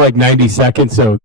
like 90 seconds, so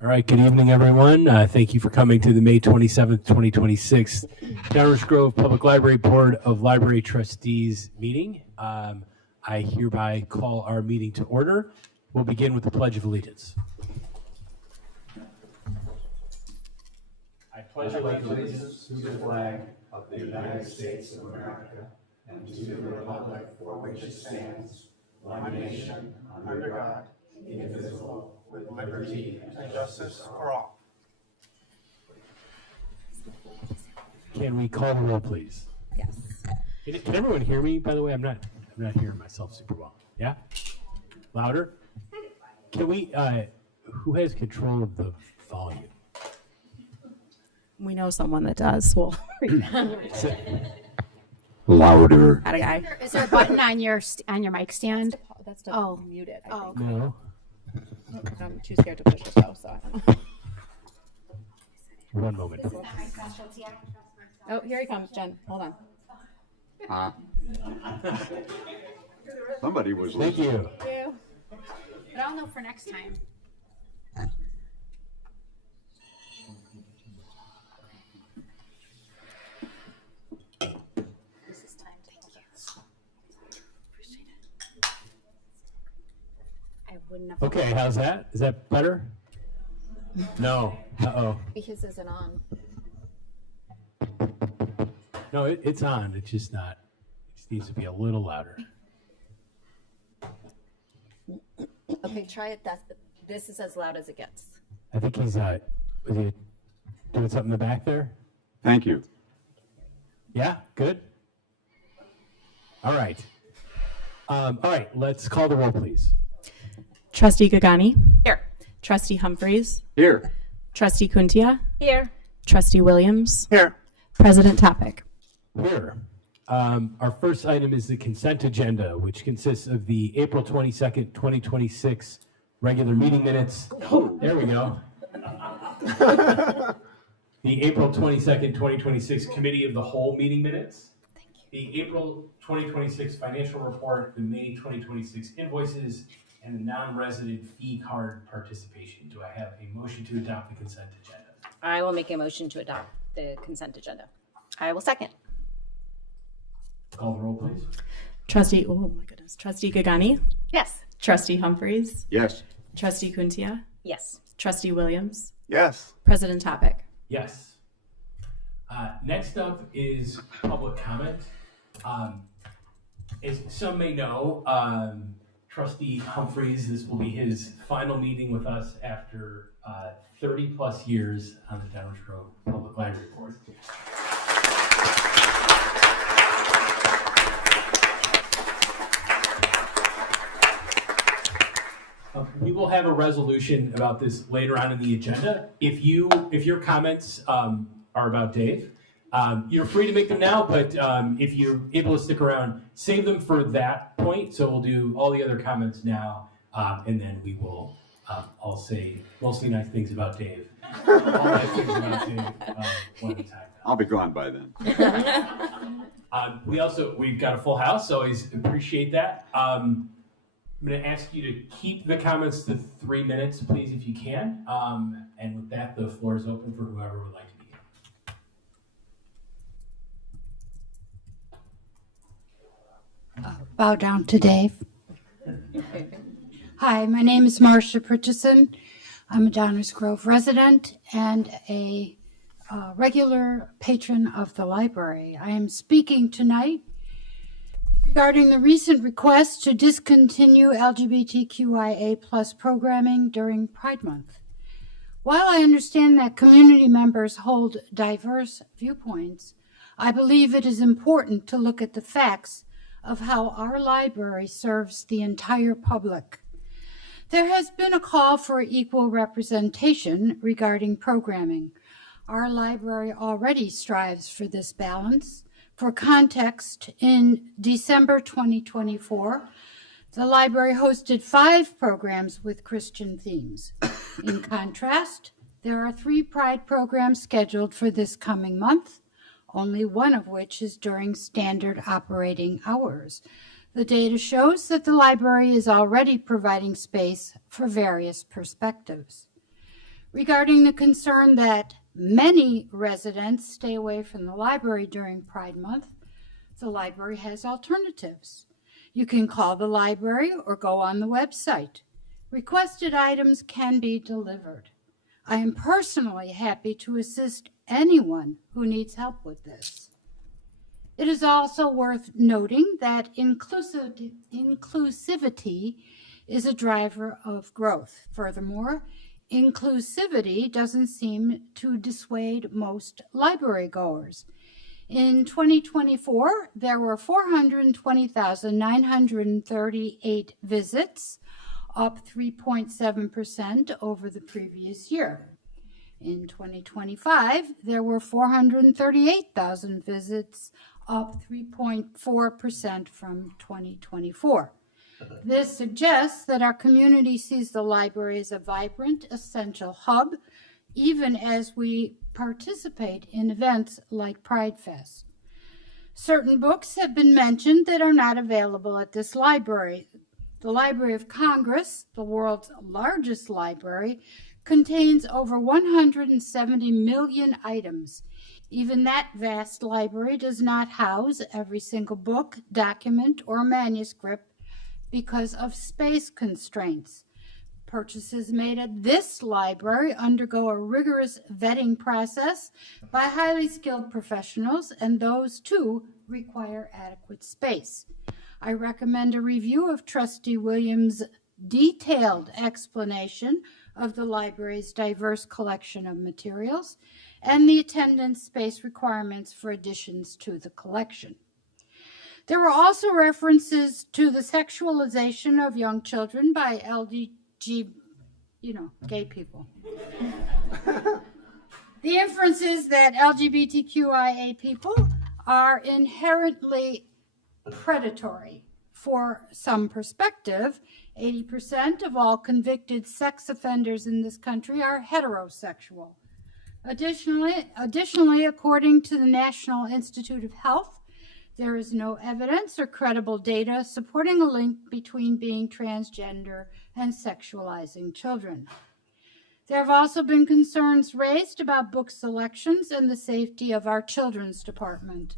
all right, good evening, everyone. Thank you for coming to the May 27th, 2026 Downers Grove Public Library Board of Library Trustees meeting. I hereby call our meeting to order. We'll begin with the Pledge of Allegiance. I pledge allegiance to the flag of the United States of America and to the republic for which it stands, one nation, under God, indivisible, with liberty and justice for all. Can we call the roll, please? Yes. Can everyone hear me? By the way, I'm not hearing myself super well. Yeah? Louder? Can we? Who has control of the volume? We know someone that does. Well, Louder. had a guy. Is there a button on your mic stand? That's Oh. muted. I Oh, think. No. I'm too scared to push it though. So. One moment. Oh, here he comes, Jen. Hold on. Somebody was Thank listening. you. but I'll know for next time. This is time. Thank you. Appreciate it. I wouldn't have. Okay, how's that? Is that better? No. Uh-oh. Because isn't on. No, it's on. It's just not. It just needs to be a little louder. Okay, try it. This is as loud as it gets. I think he's is he doing something in the back there? Thank you. Yeah, good. All right. All right, let's call the roll, please. Trustee Gagani. Here. Trustee Humphreys. Here. Trustee Kuntia. Here. Trustee Williams. Here. President Topic. Here. Our first item is the consent agenda, which consists of the April 22nd, 2026 regular meeting minutes. There we go. The April 22nd, 2026 Committee of the Whole meeting minutes. The April 2026 financial report, the May 2026 invoices, and the non-resident fee card participation. Do I have a motion to adopt the consent agenda? I will make a motion to adopt the consent agenda. I will second. Call the roll, please. Trustee. Oh my goodness. Trustee Gagani. Yes. Trustee Humphreys. Yes. Trustee Kuntia. Yes. Trustee Williams. Yes. President Topic. Yes. Next up is public comment. As some may know, Trustee Humphreys, this will be his final meeting with us after 30 plus years on the Downers Grove Public Library Board. We will will have a resolution about this later on in the agenda. If your comments are about Dave, you're free to make them now, but if you're able to stick around, save them for that point. So we'll do all the other comments now, and then we will all say mostly nice things about Dave. All nice things about Dave one at a time. I'll be gone by then. We've got a full house, so always appreciate that. I'm going to ask you to keep the comments to 3 minutes, please, if you can. And with that, the floor is open for whoever would like to begin. Bow down to Dave. Hi, my name is Marcia Pritchison. I'm a Downers Grove resident and a regular patron of the library. I am speaking tonight regarding the recent request to discontinue LGBTQIA+ programming during Pride Month. While I understand that community members hold diverse viewpoints, I believe it is important to look at the facts of how our library serves the entire public. There has been a call for equal representation regarding programming. Our library already strives for this balance. For context, in December 2024, the library hosted 5 programs with Christian themes. In contrast, there are 3 Pride programs scheduled for this coming month, only one of which is during standard operating hours. The data shows that the library is already providing space for various perspectives. Regarding the concern that many residents stay away from the library during Pride Month, the library has alternatives. You can call the library or go on the website. Requested items can be delivered. I am personally happy to assist anyone who needs help with this. It is also worth noting that inclusivity is a driver of growth. Furthermore, inclusivity doesn't seem to dissuade most library goers. In 2024, there were 420,938 visits, up 3.7% over the previous year. In 2025, there were 438,000 visits, up 3.4% from 2024. This suggests that our community sees the library as a vibrant, essential hub, even as we participate in events like Pride Fest. Certain books have been mentioned that are not available at this library. The Library of Congress, the world's largest library, contains over 170 million items. Even that vast library does not house every single book, document, or manuscript because of space constraints. Purchases made at this library undergo a rigorous vetting process by highly skilled professionals, and those too require adequate space. I recommend a review of Trustee Williams' detailed explanation of the library's diverse collection of materials and the attendance space requirements for additions to the collection. There were also references to the sexualization of young children by gay people. The inference is that LGBTQIA people are inherently predatory. For some perspective, 80% of all convicted sex offenders in this country are heterosexual. Additionally, according to the National Institute of Health, there is no evidence or credible data supporting a link between being transgender and sexualizing children. There have also been concerns raised about book selections and the safety of our children's department.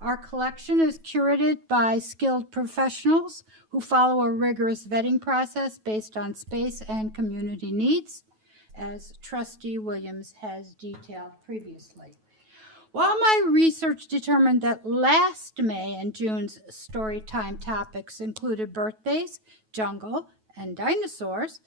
Our collection is curated by skilled professionals who follow a rigorous vetting process based on space and community needs, as Trustee Williams has detailed previously. While my research determined that last May and June's Storytime topics included birthdays, jungle, and dinosaurs,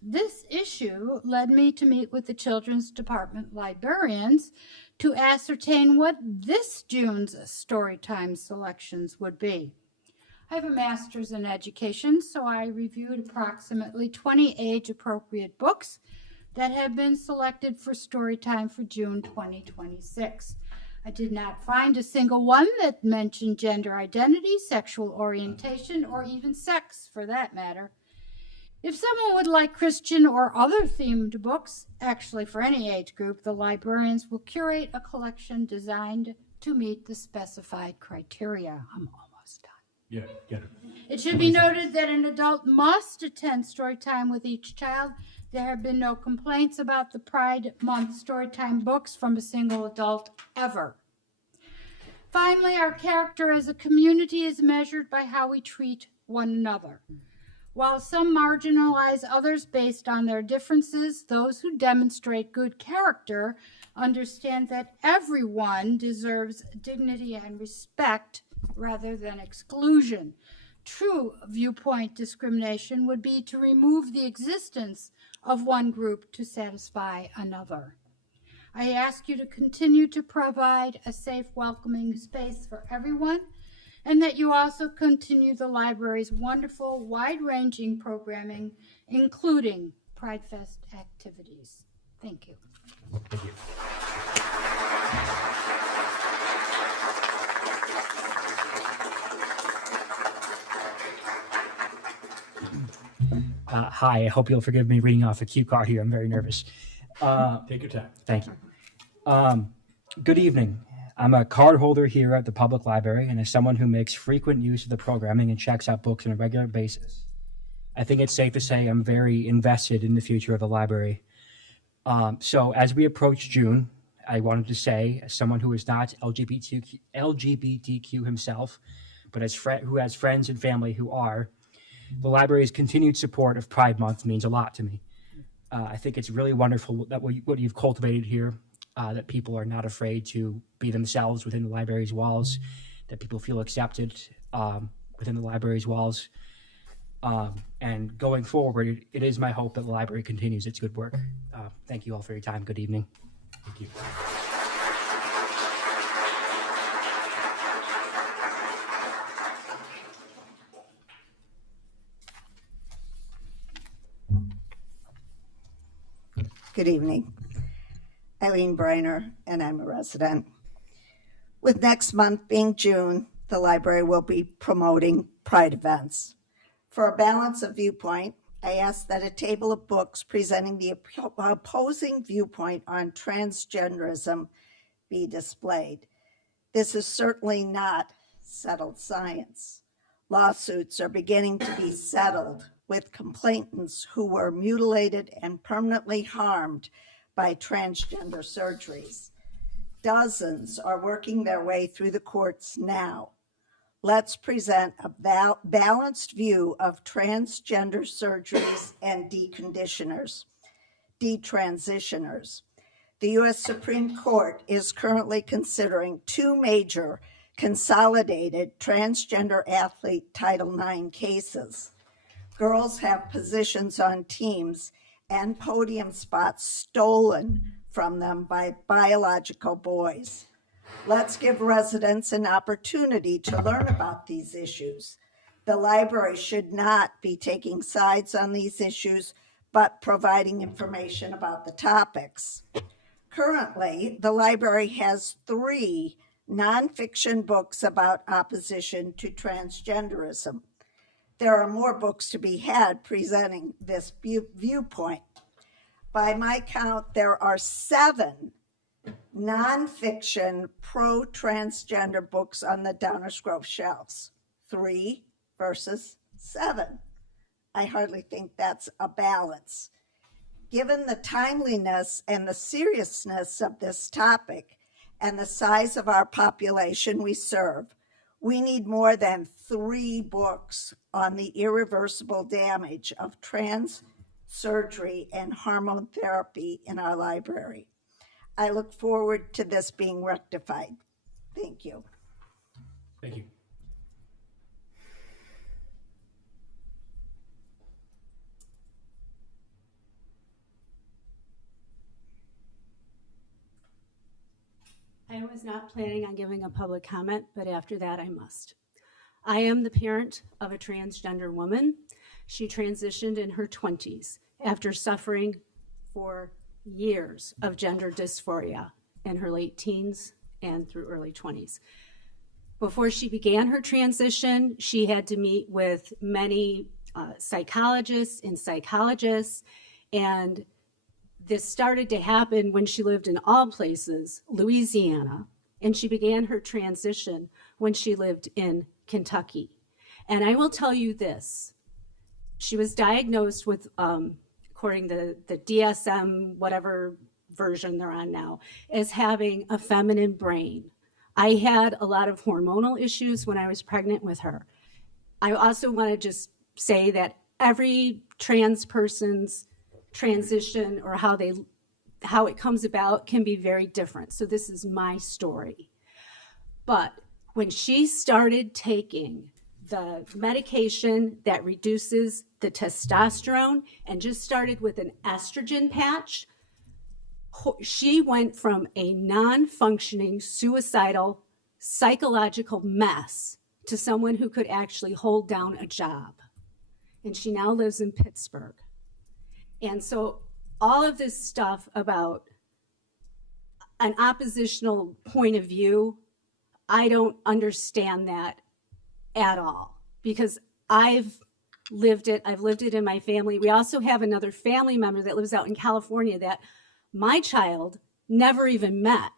this issue led me to meet with the Children's Department librarians to ascertain what this June's Storytime selections would be. I have a master's in education, so I reviewed approximately 20 age-appropriate books that have been selected for Storytime for June 2026. I did not find a single one that mentioned gender identity, sexual orientation, or even sex, for that matter. If someone would like Christian or other themed books, actually for any age group, the librarians will curate a collection designed to meet the specified criteria. I'm almost done. Yeah, get it. It should be noted that an adult must attend Storytime with each child. There have been no complaints about the Pride Month Storytime books from a single adult ever. Finally, our character as a community is measured by how we treat one another. While some marginalize others based on their differences, those who demonstrate good character understand that everyone deserves dignity and respect rather than exclusion. True viewpoint discrimination would be to remove the existence of one group to satisfy another. I ask you to continue to provide a safe, welcoming space for everyone, and that you also continue the library's wonderful, wide-ranging programming, including Pride Fest activities. Thank you. Thank you. Hi, I hope you'll forgive me reading off a cue card here. I'm very nervous. Take your time. Thank you. Good evening. I'm a card holder here at the public library, and as someone who makes frequent use of the programming and checks out books on a regular basis, I think it's safe to say I'm very invested in the future of the library. So as we approach June, I wanted to say, as someone who is not LGBTQ himself, but who has friends and family who are, the library's continued support of Pride Month means a lot to me. I think it's really wonderful that what you've cultivated here, that people are not afraid to be themselves within the library's walls, that people feel accepted within the library's walls. And going forward, it is my hope that the library continues its good work. Thank you all for your time. Good evening. Thank you. Good evening. Eileen Briner, and I'm a resident. With next month being June, the library will be promoting Pride events. For a balance of viewpoint, I ask that a table of books presenting the opposing viewpoint on transgenderism be displayed. This is certainly not settled science. Lawsuits are beginning to be settled with complainants who were mutilated and permanently harmed by transgender surgeries. Dozens are working their way through the courts now. Let's present a balanced view of transgender surgeries and detransitioners. The U.S. Supreme Court is currently considering two major consolidated transgender athlete Title IX cases. Girls have positions on teams and podium spots stolen from them by biological boys. Let's give residents an opportunity to learn about these issues. The library should not be taking sides on these issues, but providing information about the topics. Currently, the library has 3 nonfiction books about opposition to transgenderism. There are more books to be had presenting this viewpoint. By my count, there are 7 nonfiction pro-transgender books on the Downers Grove shelves. 3 versus 7. I hardly think that's a balance. Given the timeliness and the seriousness of this topic and the size of our population we serve, we need more than 3 books on the irreversible damage of trans surgery and hormone therapy in our library. I look forward to this being rectified. Thank you. Thank you. I was not planning on giving a public comment, but after that I must. I am the parent of a transgender woman. She transitioned in her 20s after suffering for years of gender dysphoria in her late teens and through early 20s. Before she began her transition, she had to meet with many psychologists and psychologists, and this started to happen when she lived in all places, Louisiana, and she began her transition when she lived in Kentucky. And I will tell you this, she was diagnosed with, according to the DSM, whatever version they're on now, as having a feminine brain. I had a lot of hormonal issues when I was pregnant with her. I also want to just say that every trans person's transition or how it comes about can be very different. So this is my story. But when she started taking the medication that reduces the testosterone and just started with an estrogen patch, she went from a non-functioning, suicidal, psychological mess to someone who could actually hold down a job. And she now lives in Pittsburgh. And so all of this stuff about an oppositional point of view, I don't understand that at all, because I've lived it. I've lived it in my family. We also have another family member that lives out in California that my child never even met,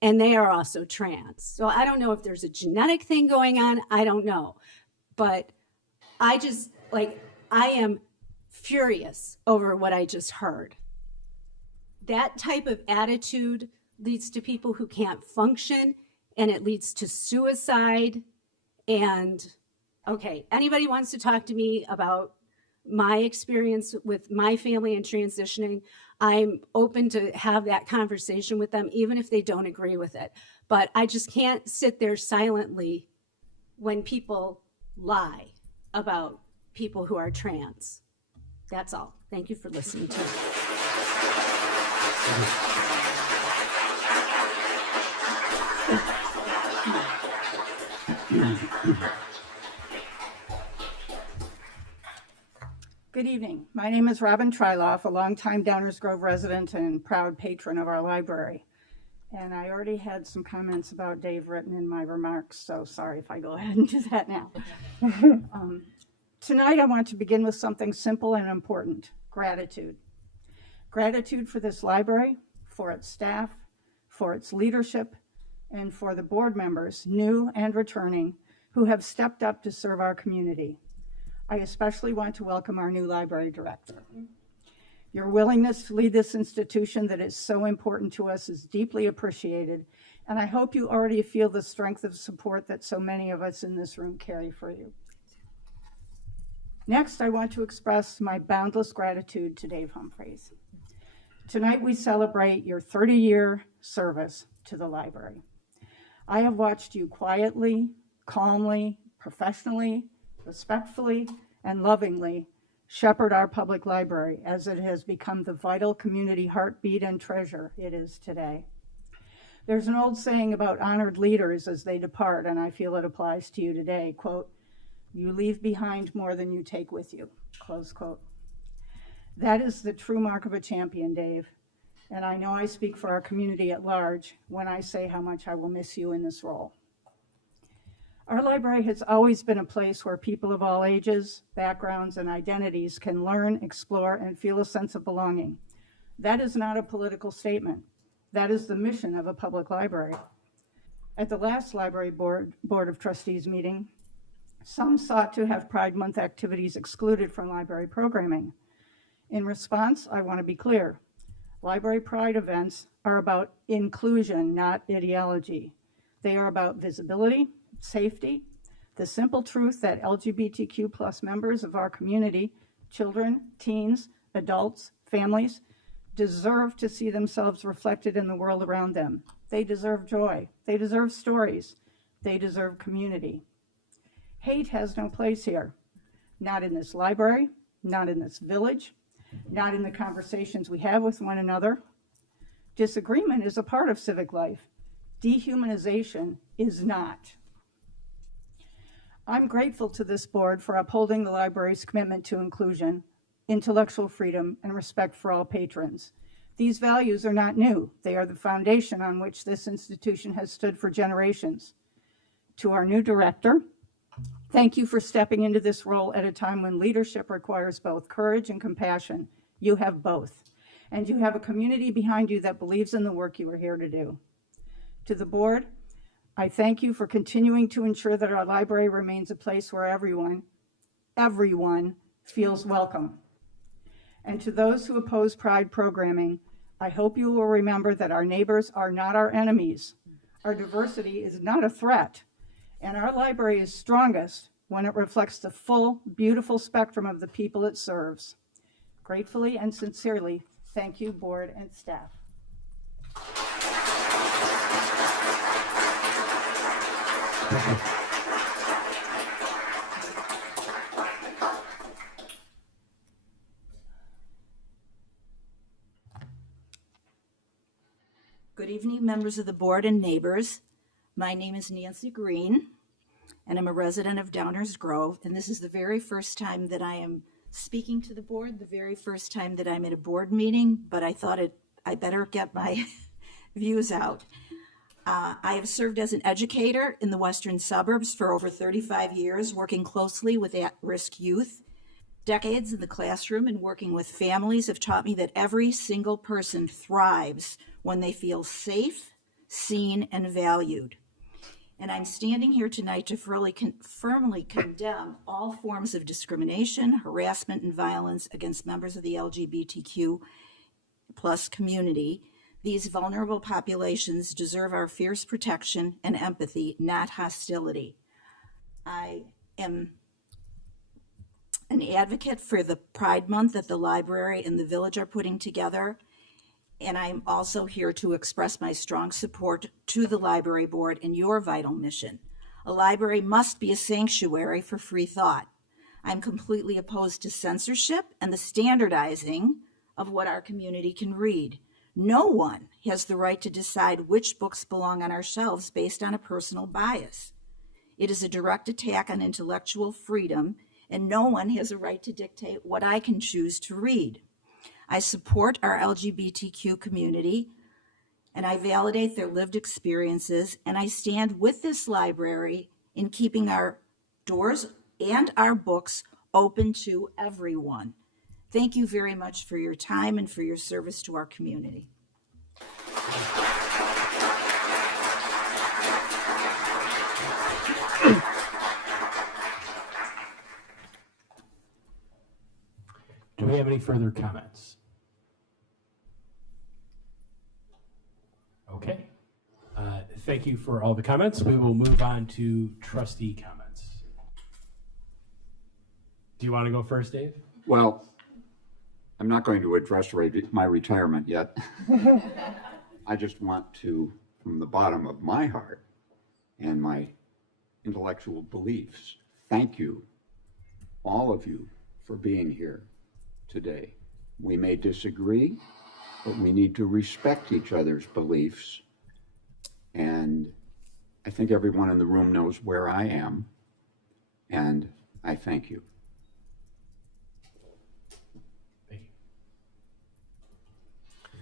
and they are also trans. So I don't know if there's a genetic thing going on. I don't know. But I just, I am furious over what I just heard. That type of attitude leads to people who can't function, and it leads to suicide. And okay, anybody wants to talk to me about my experience with my family and transitioning, I'm open to have that conversation with them, even if they don't agree with it. But I just can't sit there silently when people lie about people who are trans. That's all. Thank you for listening to me. Good evening. My name is Robin Tryloff, a longtime Downers Grove resident and proud patron of our library. And I already had some comments about Dave written in my remarks, so sorry if I go ahead and do that now. Tonight I want to begin with something simple and important: gratitude. Gratitude for this library, for its staff, for its leadership, and for the board members, new and returning, who have stepped up to serve our community. I especially want to welcome our new library director. Your willingness to lead this institution that is so important to us is deeply appreciated, and I hope you already feel the strength of support that so many of us in this room carry for you. Next, I want to express my boundless gratitude to Dave Humphreys. Tonight, we celebrate your 30-year service to the library. I have watched you quietly, calmly, professionally, respectfully, and lovingly shepherd our public library as it has become the vital community heartbeat and treasure it is today. There's an old saying about honored leaders as they depart, and I feel it applies to you today, quote, "You leave behind more than you take with you," close quote. That is the true mark of a champion, Dave, and I know I speak for our community at large when I say how much I will miss you in this role. Our library has always been a place where people of all ages, backgrounds, and identities can learn, explore, and feel a sense of belonging. That is not a political statement. That is the mission of a public library. At the last library board of trustees meeting, some sought to have Pride Month activities excluded from library programming. In response, I want to be clear. Library Pride events are about inclusion, not ideology. They are about visibility, safety, the simple truth that LGBTQ plus members of our community, children, teens, adults, families, deserve to see themselves reflected in the world around them. They deserve joy. They deserve stories. They deserve community. Hate has no place here. Not in this library, not in this village, not in the conversations we have with one another. Disagreement is a part of civic life. Dehumanization is not. I'm grateful to this board for upholding the library's commitment to inclusion, intellectual freedom, and respect for all patrons. These values are not new. They are the foundation on which this institution has stood for generations. To our new director, thank you for stepping into this role at a time when leadership requires both courage and compassion. You have both. And you have a community behind you that believes in the work you are here to do. To the board, I thank you for continuing to ensure that our library remains a place where everyone feels welcome. And to those who oppose Pride programming, I hope you will remember that our neighbors are not our enemies. Our diversity is not a threat. And our library is strongest when it reflects the full, beautiful spectrum of the people it serves. Gratefully and sincerely, thank you, board and staff. Good evening, members of the board and neighbors. My name is Nancy Green, and I'm a resident of Downers Grove, and this is the very first time that I am speaking to the board, the very first time that I'm at a board meeting, but I thought I better get my views out. I have served as an educator in the western suburbs for over 35 years, working closely with at-risk youth. Decades in the classroom and working with families have taught me that every single person thrives when they feel safe, seen, and valued. And I'm standing here tonight to firmly condemn all forms of discrimination, harassment, and violence against members of the LGBTQ plus community. These vulnerable populations deserve our fierce protection and empathy, not hostility. I am an advocate for the Pride Month that the library and the village are putting together. And I'm also here to express my strong support to the library board in your vital mission. A library must be a sanctuary for free thought. I'm completely opposed to censorship and the standardizing of what our community can read. No one has the right to decide which books belong on our shelves based on a personal bias. It is a direct attack on intellectual freedom, and no one has a right to dictate what I can choose to read. I support our LGBTQ community, and I validate their lived experiences, and I stand with this library in keeping our doors and our books open to everyone. Thank you very much for your time and for your service to our community. Do we have any further comments? Okay. Thank you for all the comments. We will move on to trustee comments. Do you want to go first, Dave? Well, I'm not going to address my retirement yet. I just want to, from the bottom of my heart and my intellectual beliefs, thank you, all of you, for being here today. We may disagree, but we need to respect each other's beliefs. And I think everyone in the room knows where I am, and I thank you. Thank you.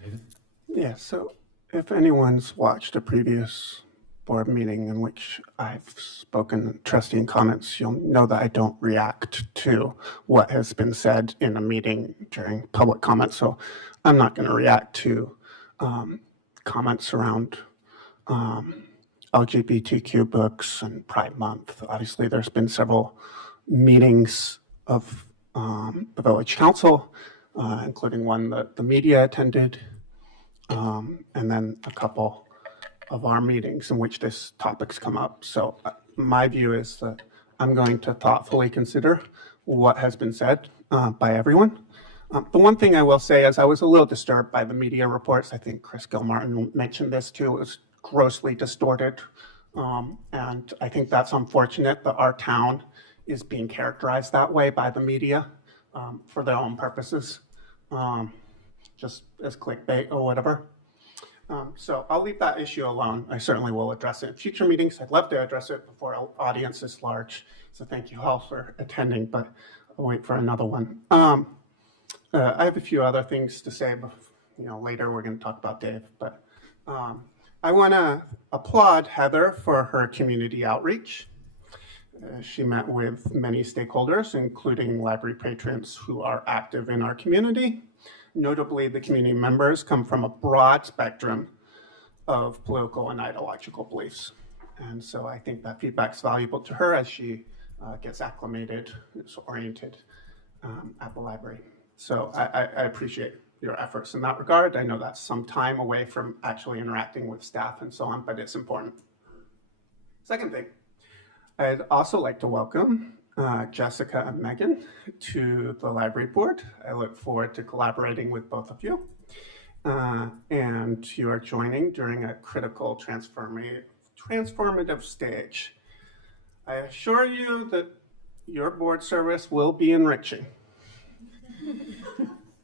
David? Yeah, so if anyone's watched a previous board meeting in which I've spoken trustee in comments, you'll know that I don't react to what has been said in a meeting during public comment. So I'm not going to react to comments around LGBTQ books and Pride Month. Obviously, there's been several meetings of the Village Council, including one that the media attended, and then a couple of our meetings in which this topic's come up. So my view is that I'm going to thoughtfully consider what has been said by everyone. The one thing I will say is I was a little disturbed by the media reports. I think Chris Gilmartin mentioned this too. It was grossly distorted. And I think that's unfortunate that our town is being characterized that way by the media for their own purposes, just as clickbait or whatever. So I'll leave that issue alone. I certainly will address it in future meetings. I'd love to address it before our audience is large. So thank you all for attending, but I'll wait for another one. I have a few other things to say, but later we're going to talk about Dave. But I want to applaud Heather for her community outreach. She met with many stakeholders, including library patrons who are active in our community. Notably, the community members come from a broad spectrum of political and ideological beliefs. And so I think that feedback is valuable to her as she gets acclimated, is oriented at the library. So I appreciate your efforts in that regard. I know that's some time away from actually interacting with staff and so on, but it's important. Second thing, I'd also like to welcome Jessica and Megan to the library board. I look forward to collaborating with both of you. And you are joining during a critical transformative stage. I assure you that your board service will be enriching.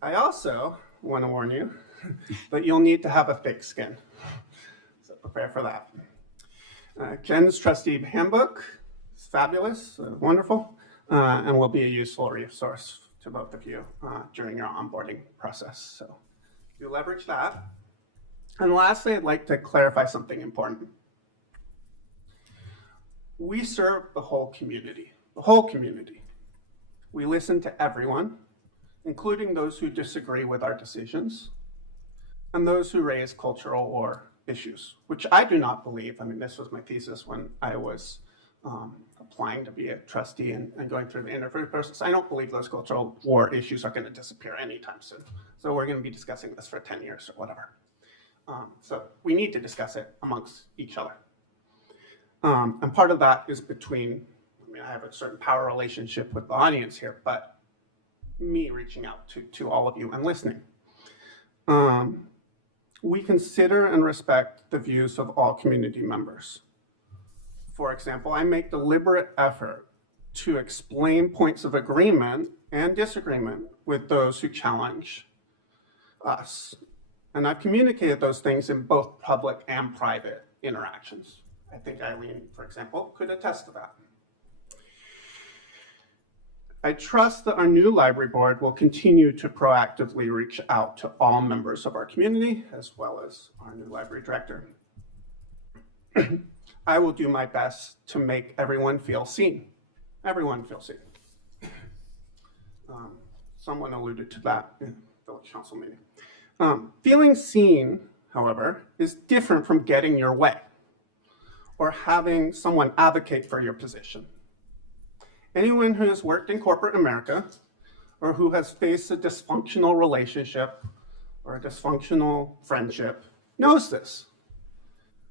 I also want to warn you that you'll need to have a thick skin. So prepare for that. Jen's trustee handbook is fabulous, wonderful, and will be a useful resource to both of you during your onboarding process. So you leverage that. And lastly, I'd like to clarify something important. We serve the whole community, the whole community. We listen to everyone, including those who disagree with our decisions and those who raise cultural or issues, which I do not believe. I mean, this was my thesis when I was applying to be a trustee and going through the interview process. I don't believe those cultural war issues are going to disappear anytime soon. So we're going to be discussing this for 10 years or whatever. So we need to discuss it amongst each other. And part of that is between, I have a certain power relationship with the audience here, but me reaching out to all of you and listening. We consider and respect the views of all community members. For example, I make deliberate effort to explain points of agreement and disagreement with those who challenge us. And I've communicated those things in both public and private interactions. I think Eileen, for example, could attest to that. I trust that our new library board will continue to proactively reach out to all members of our community, as well as our new library director. I will do my best to make everyone feel seen. Everyone feel seen. Someone alluded to that in the village council meeting. Feeling seen, however, is different from getting your way or having someone advocate for your position. Anyone who has worked in corporate America or who has faced a dysfunctional relationship or a dysfunctional friendship knows this.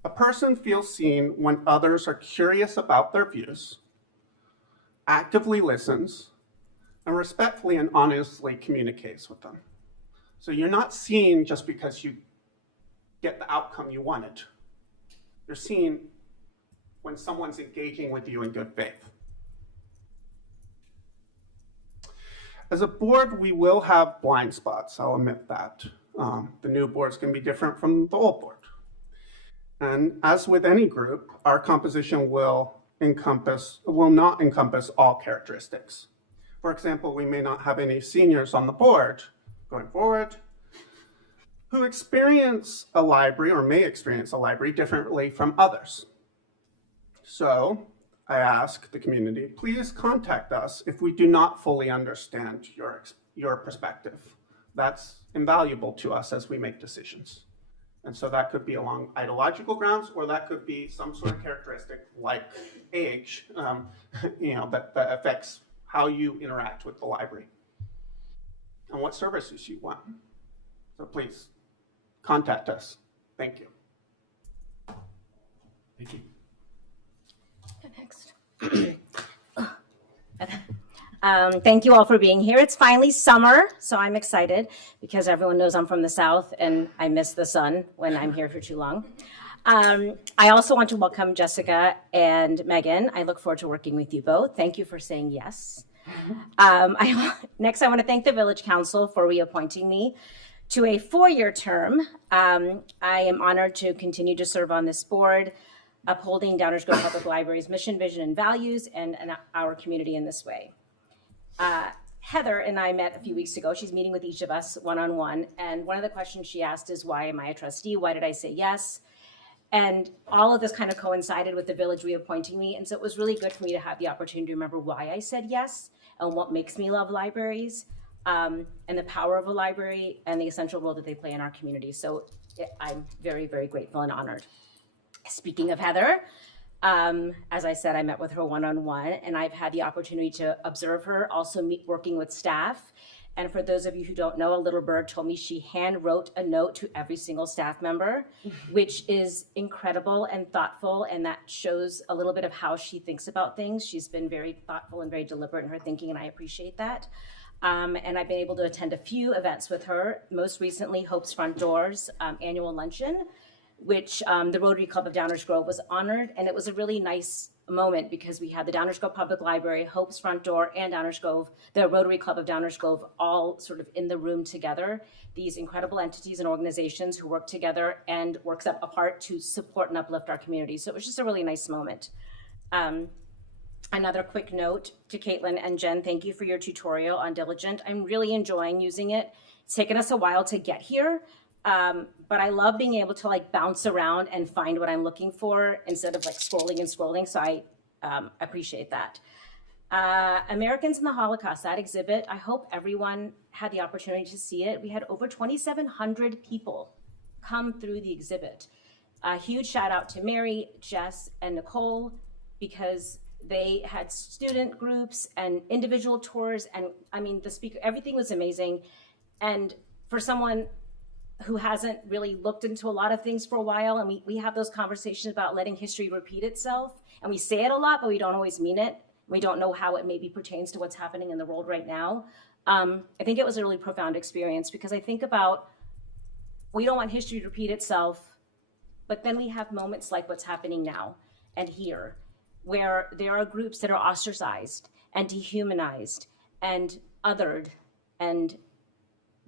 A person feels seen when others are curious about their views, actively listens, and respectfully and honestly communicates with them. So you're not seen just because you get the outcome you wanted. You're seen when someone's engaging with you in good faith. As a board, we will have blind spots, I'll admit that. The new board's gonna be different from the old board. And as with any group, our composition will not encompass all characteristics. For example, we may not have any seniors on the board going forward who experience a library or may experience a library differently from others. So I ask the community, please contact us if we do not fully understand your perspective. That's invaluable to us as we make decisions. And so that could be along ideological grounds, or that could be some sort of characteristic like age, that affects how you interact with the library and what services you want. So please contact us. Thank you. Thank you. Next. Thank you all for being here. It's finally summer, so I'm excited because everyone knows I'm from the South and I miss the sun when I'm here for too long. I also want to welcome Jessica and Megan. I look forward to working with you both. Thank you for saying yes. Next, I want to thank the Village Council for reappointing me to a 4-year term. I am honored to continue to serve on this board, upholding Downers Grove Public Library's mission, vision, and values, and our community in this way. Heather and I met a few weeks ago. She's meeting with each of us one-on-one, and one of the questions she asked is, why am I a trustee? Why did I say yes? And all of this kind of coincided with the village reappointing me, and so it was really good for me to have the opportunity to remember why I said yes and what makes me love libraries, and the power of a library and the essential role that they play in our community. So I'm very, very grateful and honored. Speaking of Heather, as I said, I met with her one-on-one, and I've had the opportunity to observe her, also working with staff. And for those of you who don't know, a little bird told me she hand wrote a note to every single staff member, which is incredible and thoughtful, and that shows a little bit of how she thinks about things. She's been very thoughtful and very deliberate in her thinking, and I appreciate that. And I've been able to attend a few events with her, most recently Hope's Front Doors annual luncheon, which the Rotary Club of Downers Grove was honored. And it was a really nice moment because we had the Downers Grove Public Library, Hope's Front Door, and Downers Grove, the Rotary Club of Downers Grove, all sort of in the room together. These incredible entities and organizations who work together and work apart to support and uplift our community. So it was just a really nice moment. Another quick note to Caitlin and Jen, thank you for your tutorial on Diligent. I'm really enjoying using it. It's taken us a while to get here, but I love being able to like bounce around and find what I'm looking for instead of like scrolling and scrolling, so I appreciate that. Americans in the Holocaust, that exhibit, I hope everyone had the opportunity to see it. We had over 2,700 people come through the exhibit. A huge shout out to Mary, Jess, and Nicole, because they had student groups and individual tours, and I mean, the speaker, everything was amazing. And for someone who hasn't really looked into a lot of things for a while, and we have those conversations about letting history repeat itself, and we say it a lot, but we don't always mean it. We don't know how it maybe pertains to what's happening in the world right now. I think it was a really profound experience because I think about, we don't want history to repeat itself, but then we have moments like what's happening now and here, where there are groups that are ostracized and dehumanized and othered and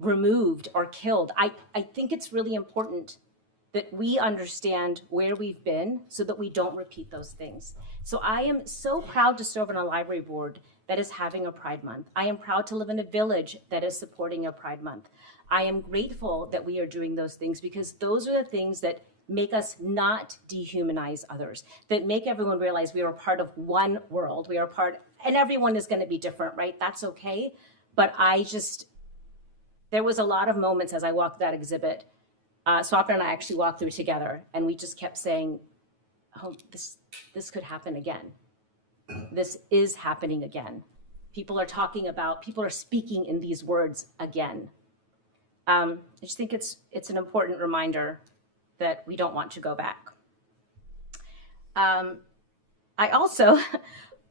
removed or killed. I think it's really important that we understand where we've been so that we don't repeat those things. So I am so proud to serve on a library board that is having a Pride Month. I am proud to live in a village that is supporting a Pride Month. I am grateful that we are doing those things because those are the things that make us not dehumanize others, that make everyone realize we are a part of one world. We are part, and everyone is going to be different, right? That's okay. But there was a lot of moments as I walked that exhibit. Swapna and I actually walked through together, and we just kept saying, oh, this could happen again. This is happening again. People are speaking in these words again. I just think it's an important reminder that we don't want to go back. I also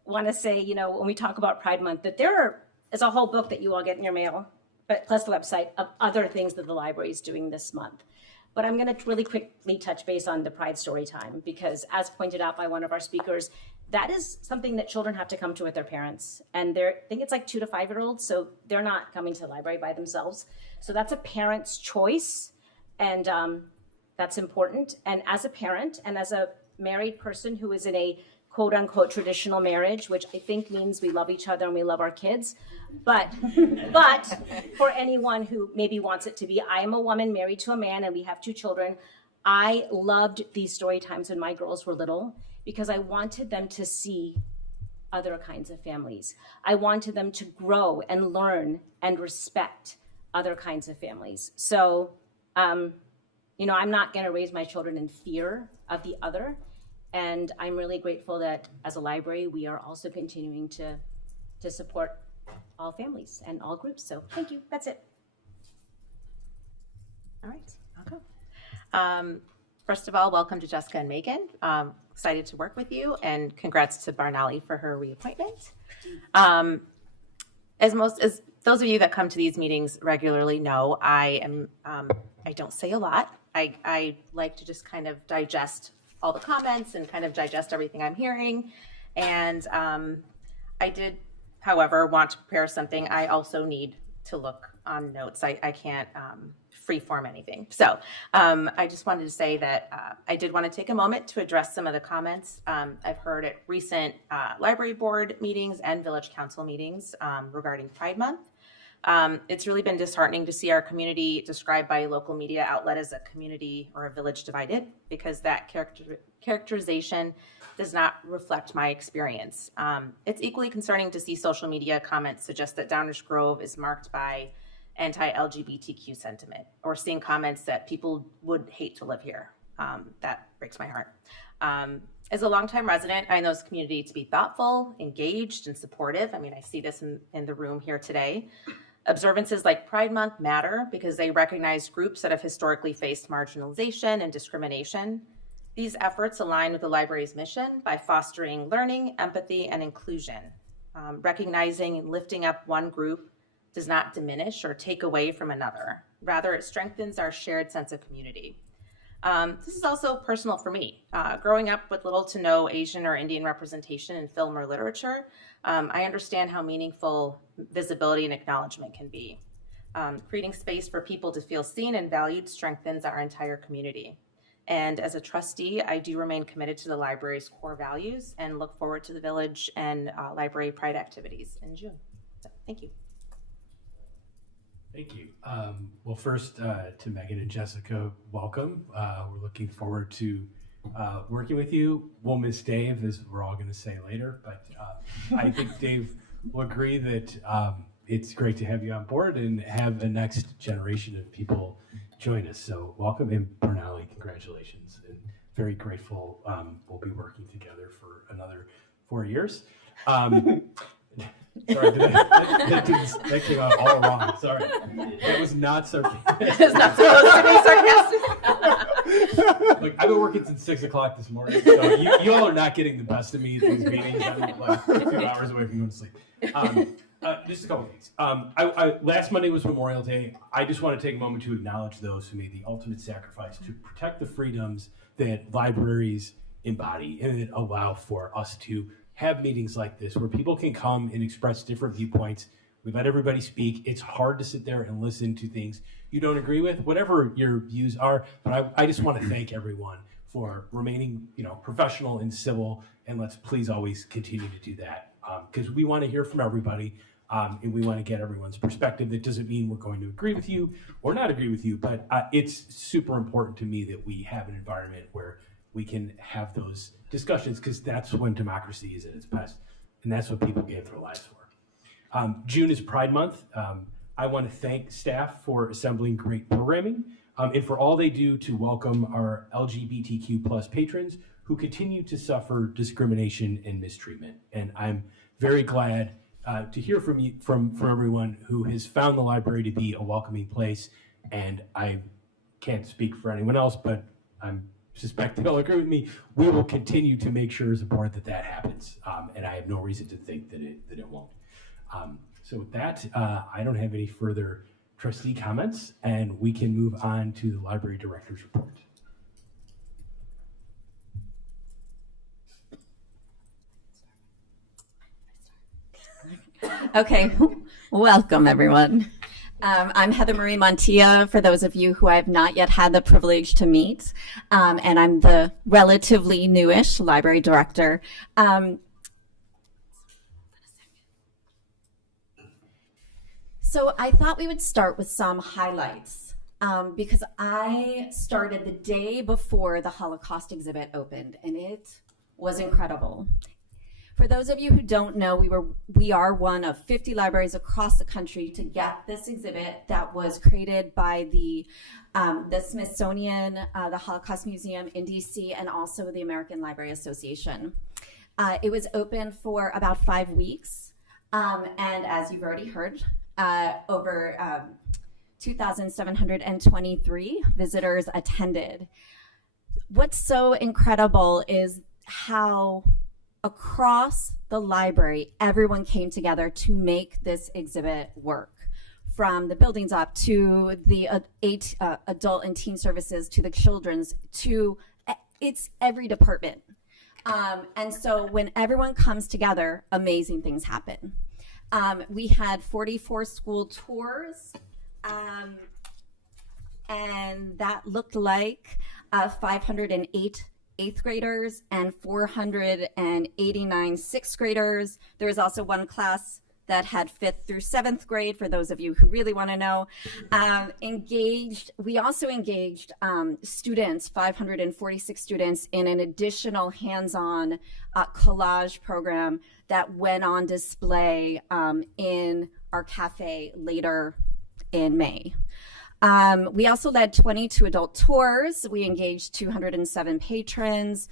want to say, when we talk about Pride Month, that there is a whole book that you all get in your mail, but plus the website of other things that the library is doing this month. But I'm going to really quickly touch base on the Pride Story Time, because as pointed out by one of our speakers, that is something that children have to come to with their parents. And I think it's like 2 to 5-year-olds, so they're not coming to the library by themselves. So that's a parent's choice, and that's important. And as a parent and as a married person who is in a quote unquote traditional marriage, which I think means we love each other and we love our kids. But for anyone who maybe wants it to be, I am a woman married to a man and we have 2 children. I loved these story times when my girls were little because I wanted them to see other kinds of families. I wanted them to grow and learn and respect other kinds of families. So, I'm not going to raise my children in fear of the other. And I'm really grateful that as a library, we are also continuing to support all families and all groups. So thank you. That's it. All right, I'll go. First of all, welcome to Jessica and Megan. Excited to work with you, and congrats to Barnali for her reappointment. As those of you that come to these meetings regularly know, I don't say a lot. I like to just kind of digest all the comments and kind of digest everything I'm hearing. And I did, however, want to prepare something. I also need to look on notes. I can't free form anything. So I just wanted to say that I did want to take a moment to address some of the comments I've heard at recent library board meetings and village council meetings regarding Pride Month. It's really been disheartening to see our community described by a local media outlet as a community or a village divided, because that characterization does not reflect my experience. It's equally concerning to see social media comments suggest that Downers Grove is marked by anti-LGBTQ sentiment, or seeing comments that people would hate to live here. That breaks my heart. As a longtime resident, I know this community to be thoughtful, engaged, and supportive. I mean, I see this in the room here today. Observances like Pride Month matter because they recognize groups that have historically faced marginalization and discrimination. These efforts align with the library's mission by fostering learning, empathy, and inclusion. Recognizing and lifting up one group does not diminish or take away from another. Rather, it strengthens our shared sense of community. This is also personal for me. Growing up with little to no Asian or Indian representation in film or literature, I understand how meaningful visibility and acknowledgement can be. Creating space for people to feel seen and valued strengthens our entire community. And as a trustee, I do remain committed to the library's core values and look forward to the village and library Pride activities in June. So, thank you. Thank you. Well, first to Megan and Jessica, welcome. We're looking forward to working with you. We'll miss Dave, as we're all going to say later, but I think Dave will agree that it's great to have you on board and have the next generation of people join us. So welcome, and Bernali, congratulations, and very grateful. We'll be working together for another 4 years. Sorry, that came out all wrong. Sorry, that was not sarcastic. It's not supposed to be sarcastic. Like, I've been working since 6 o'clock this morning, so you all are not getting the best of me at these meetings. I'm like a few hours away from going to sleep. Just a couple things. Last Monday was Memorial Day. I just want to take a moment to acknowledge those who made the ultimate sacrifice to protect the freedoms that libraries embody and that allow for us to have meetings like this where people can come and express different viewpoints. We let everybody speak. It's hard to sit there and listen to things you don't agree with, whatever your views are. But I just want to thank everyone for remaining, professional and civil, and let's please always continue to do that because we want to hear from everybody. And we want to get everyone's perspective. That doesn't mean we're going to agree with you or not agree with you, but it's super important to me that we have an environment where we can have those discussions, because that's when democracy is at its best, and that's what people gave their lives for. June is Pride Month. I want to thank staff for assembling great programming and for all they do to welcome our LGBTQ plus patrons who continue to suffer discrimination and mistreatment. And I'm very glad to hear from you, from everyone who has found the library to be a welcoming place. And I can't speak for anyone else, but I suspect they'll agree with me. We will continue to make sure as a board that happens, and I have no reason to think that it won't. So with that, I don't have any further trustee comments, and we can move on to the library director's report. Okay, welcome everyone. I'm Heather Marie Montilla, for those of you who I have not yet had the privilege to meet, and I'm the relatively newish library director. So I thought we would start with some highlights because I started the day before the Holocaust exhibit opened, and it was incredible. For those of you who don't know, we are one of 50 libraries across the country to get this exhibit that was created by the Smithsonian, the Holocaust Museum in DC, and also the American Library Association. It was open for about 5 weeks, and as you've already heard, over 2,723 visitors attended. What's so incredible is how across the library, everyone came together to make this exhibit work. From the buildings up to the adult and teen services to the children's, to it's every department. And so when everyone comes together, amazing things happen. We had 44 school tours. and that looked like 508 eighth graders and 489 sixth graders. There was also one class that had 5th through 7th grade, for those of you who really want to know. We also engaged students, 546 students, in an additional hands-on collage program that went on display in our cafe later in May. We also led 22 adult tours. We engaged 207 patrons.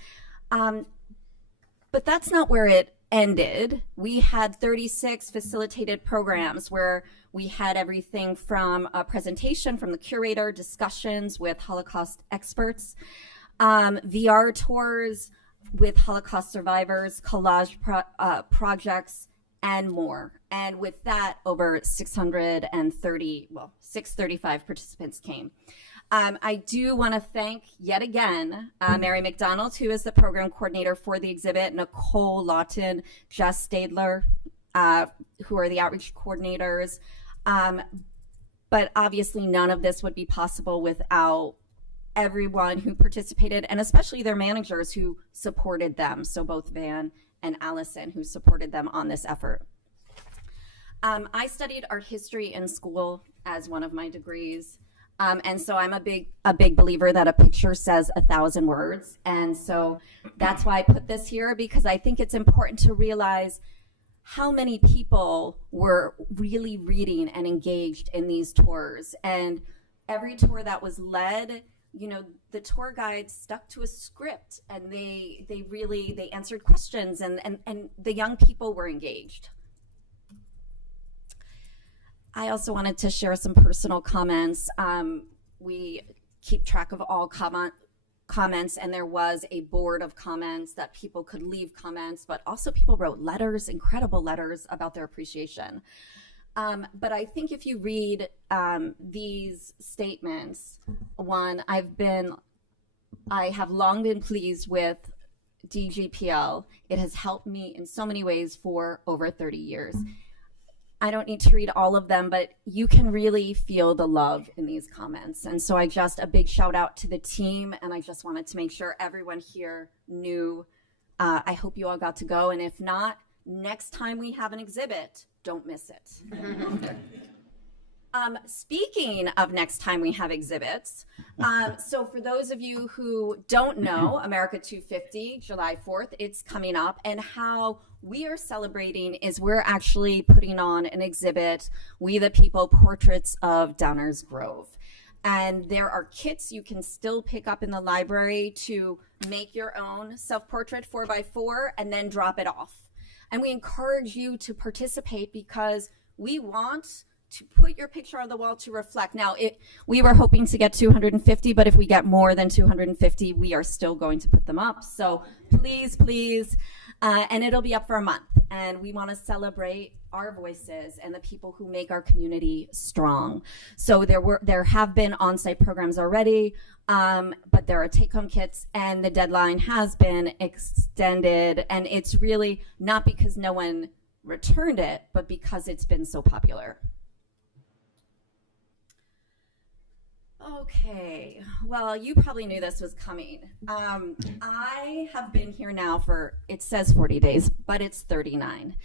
But that's not where it ended. We had 36 facilitated programs where we had everything from a presentation from the curator, discussions with Holocaust experts, VR tours with Holocaust survivors, collage projects, and more. And with that, over 635 participants came. I do want to thank yet again Mary McDonald, who is the program coordinator for the exhibit, Nicole Lawton, Jess Stadler, who are the outreach coordinators. But obviously none of this would be possible without everyone who participated, and especially their managers who supported them. So both Van and Allison, who supported them on this effort. I studied art history in school as one of my degrees. And so I'm a big believer that a picture says 1,000 words. And so that's why I put this here, because I think it's important to realize how many people were really reading and engaged in these tours. And every tour that was led, you know, the tour guides stuck to a script, and they answered questions, and the young people were engaged. I also wanted to share some personal comments. We keep track of all comments, and there was a board of comments that people could leave comments, but also people wrote letters, incredible letters about their appreciation. But I think if you read these statements, one, I have long been pleased with DGPL. It has helped me in so many ways for over 30 years. I don't need to read all of them, but you can really feel the love in these comments. And so a big shout out to the team, and I just wanted to make sure everyone here knew. I hope you all got to go, and if not, next time we have an exhibit, don't miss it. Speaking of next time we have exhibits, so for those of you who don't know, America 250, July 4th, it's coming up, and how we are celebrating is we're actually putting on an exhibit, We the People, Portraits of Downers Grove. And there are kits you can still pick up in the library to make your own self-portrait 4x4 and then drop it off. And we encourage you to participate because we want to put your picture on the wall to reflect. Now, we were hoping to get 250, but if we get more than 250, we are still going to put them up. So please, please, and it'll be up for a month. And we want to celebrate our voices and the people who make our community strong. So there have been on-site programs already, but there are take-home kits, and the deadline has been extended. And it's really not because no one returned it, but because it's been so popular. Okay, well, you probably knew this was coming. I have been here now for, it says 40 days, but it's 39.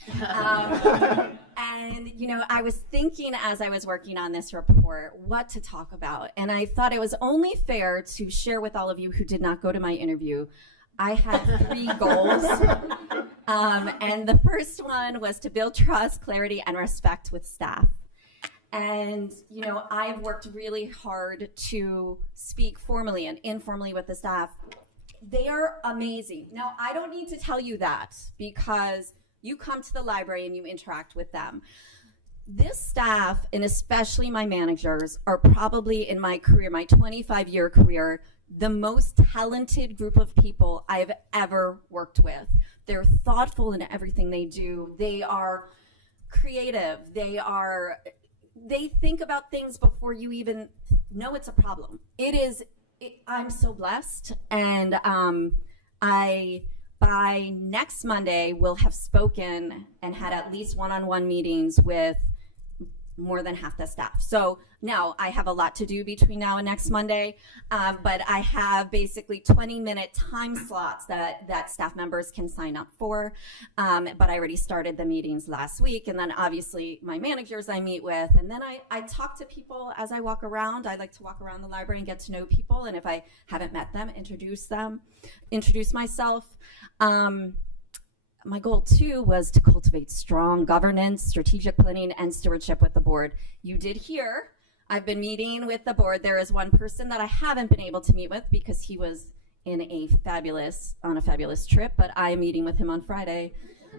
And, you know, I was thinking as I was working on this report what to talk about. And I thought it was only fair to share with all of you who did not go to my interview. I had 3 goals. And the first one was to build trust, clarity, and respect with staff. And, you know, I've worked really hard to speak formally and informally with the staff. They are amazing. Now, I don't need to tell you that because you come to the library and you interact with them. This staff, and especially my managers, are probably in my career, my 25-year career, the most talented group of people I've ever worked with. They're thoughtful in everything they do. They are creative. They think about things before you even know it's a problem. I'm so blessed, and by next Monday will have spoken and had at least one-on-one meetings with more than half the staff. So now I have a lot to do between now and next Monday, but I have basically 20-minute time slots that staff members can sign up for. But I already started the meetings last week, and then obviously my managers I meet with, and then I talk to people as I walk around. I like to walk around the library and get to know people, and if I haven't met them, introduce myself. My goal too was to cultivate strong governance, strategic planning, and stewardship with the board. You did hear, I've been meeting with the board. There is one person that I haven't been able to meet with because he was on a fabulous trip, but I'm meeting with him on Friday.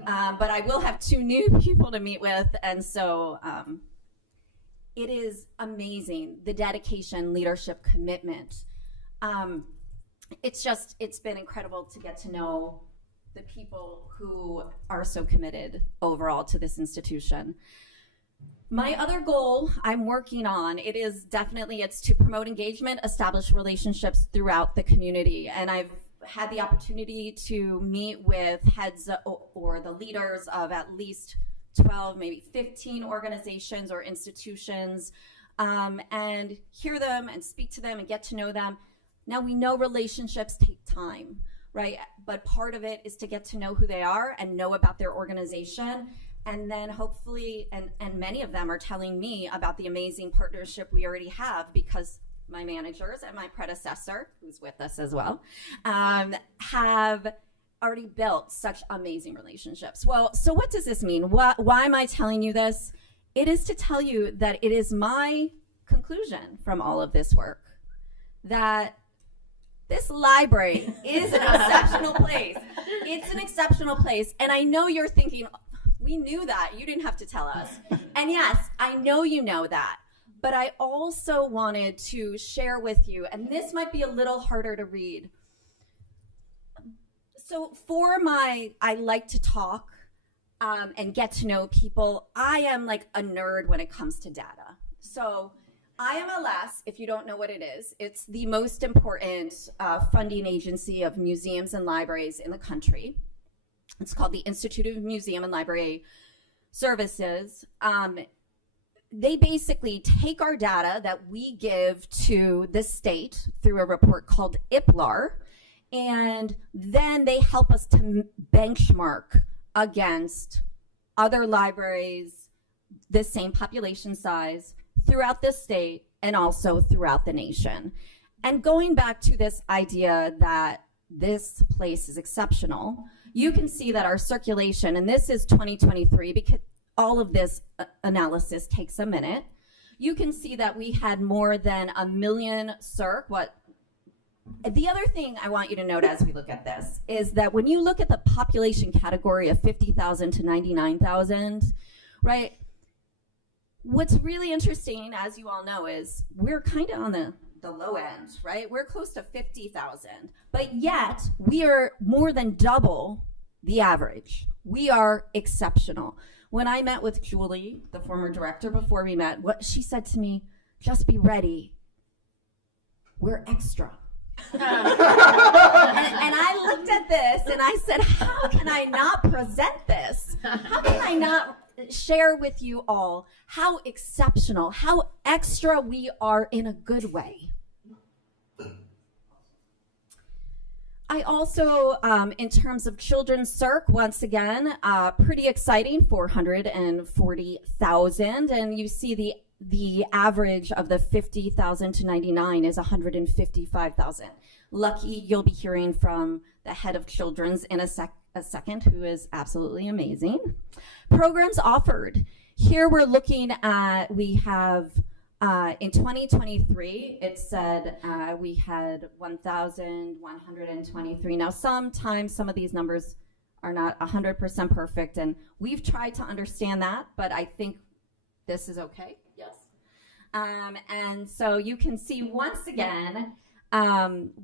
But I will have 2 new people to meet with, and so it is amazing, the dedication, leadership, commitment. It's been incredible to get to know the people who are so committed overall to this institution. My other goal I'm working on, it's to promote engagement, establish relationships throughout the community. And I've had the opportunity to meet with heads or the leaders of at least 12, maybe 15 organizations or institutions, and hear them and speak to them and get to know them. Now, we know relationships take time, right? But part of it is to get to know who they are and know about their organization. And then hopefully, and many of them are telling me about the amazing partnership we already have, because my managers and my predecessor, who's with us as well, have already built such amazing relationships. Well, so what does this mean? Why am I telling you this? It is to tell you that it is my conclusion from all of this work that this library is an exceptional place. It's an exceptional place. And I know you're thinking, we knew that. You didn't have to tell us. And yes, I know you know that. But I also wanted to share with you, and this might be a little harder to read. So I like to talk and get to know people. I am like a nerd when it comes to data. So IMLS, if you don't know what it is, it's the most important funding agency of museums and libraries in the country. It's called the Institute of Museum and Library Services. They basically take our data that we give to the state through a report called IPLAR, and then they help us to benchmark against other libraries, the same population size, throughout the state and also throughout the nation. And going back to this idea that this place is exceptional, you can see that our circulation, and this is 2023 because all of this analysis takes a minute, you can see that we had more than 1 million circ. The other thing I want you to note as we look at this is that when you look at the population category of 50,000 to 99,000, right? What's really interesting, as you all know, is we're kind of on the low end, right? We're close to 50,000, but yet we are more than double the average. We are exceptional. When I met with Julie, the former director, before we met, what she said to me, just be ready. We're extra. and I looked at this and I said, how can I not present this? How can I not share with you all how exceptional, how extra we are in a good way? I also, in terms of children's circ, once again, pretty exciting, 440,000, and you see the average of the 50,000 to 99 is 155,000. Lucky you'll be hearing from the head of children's in a second, who is absolutely amazing. Programs offered. Here we're looking at, we have, in 2023, it said we had 1,123. Now, sometimes some of these numbers are not 100% perfect, and we've tried to understand that, but I think this is okay. Yes. And so you can see once again,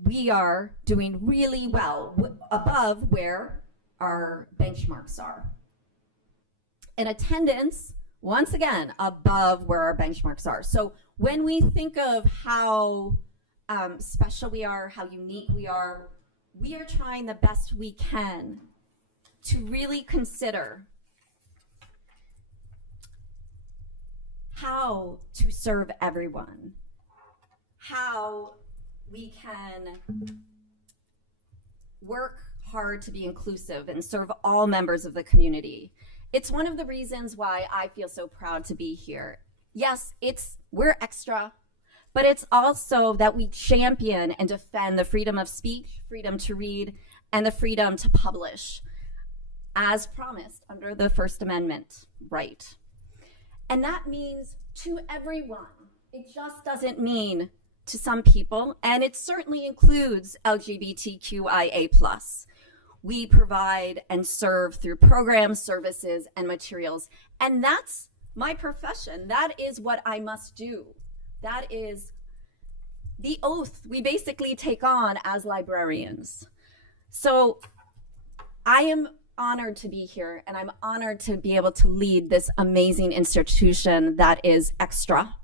we are doing really well above where our benchmarks are. In attendance, once again, above where our benchmarks are. So when we think of how special we are, how unique we are trying the best we can to really consider how to serve everyone, how we can work hard to be inclusive and serve all members of the community. It's one of the reasons why I feel so proud to be here. Yes, we're extra, but it's also that we champion and defend the freedom of speech, freedom to read, and the freedom to publish, as promised under the First Amendment right. And that means to everyone. It just doesn't mean to some people, and it certainly includes LGBTQIA+. We provide and serve through programs, services, and materials. And that's my profession. That is what I must do. That is the oath we basically take on as librarians. So I am honored to be here, and I'm honored to be able to lead this amazing institution that is extra.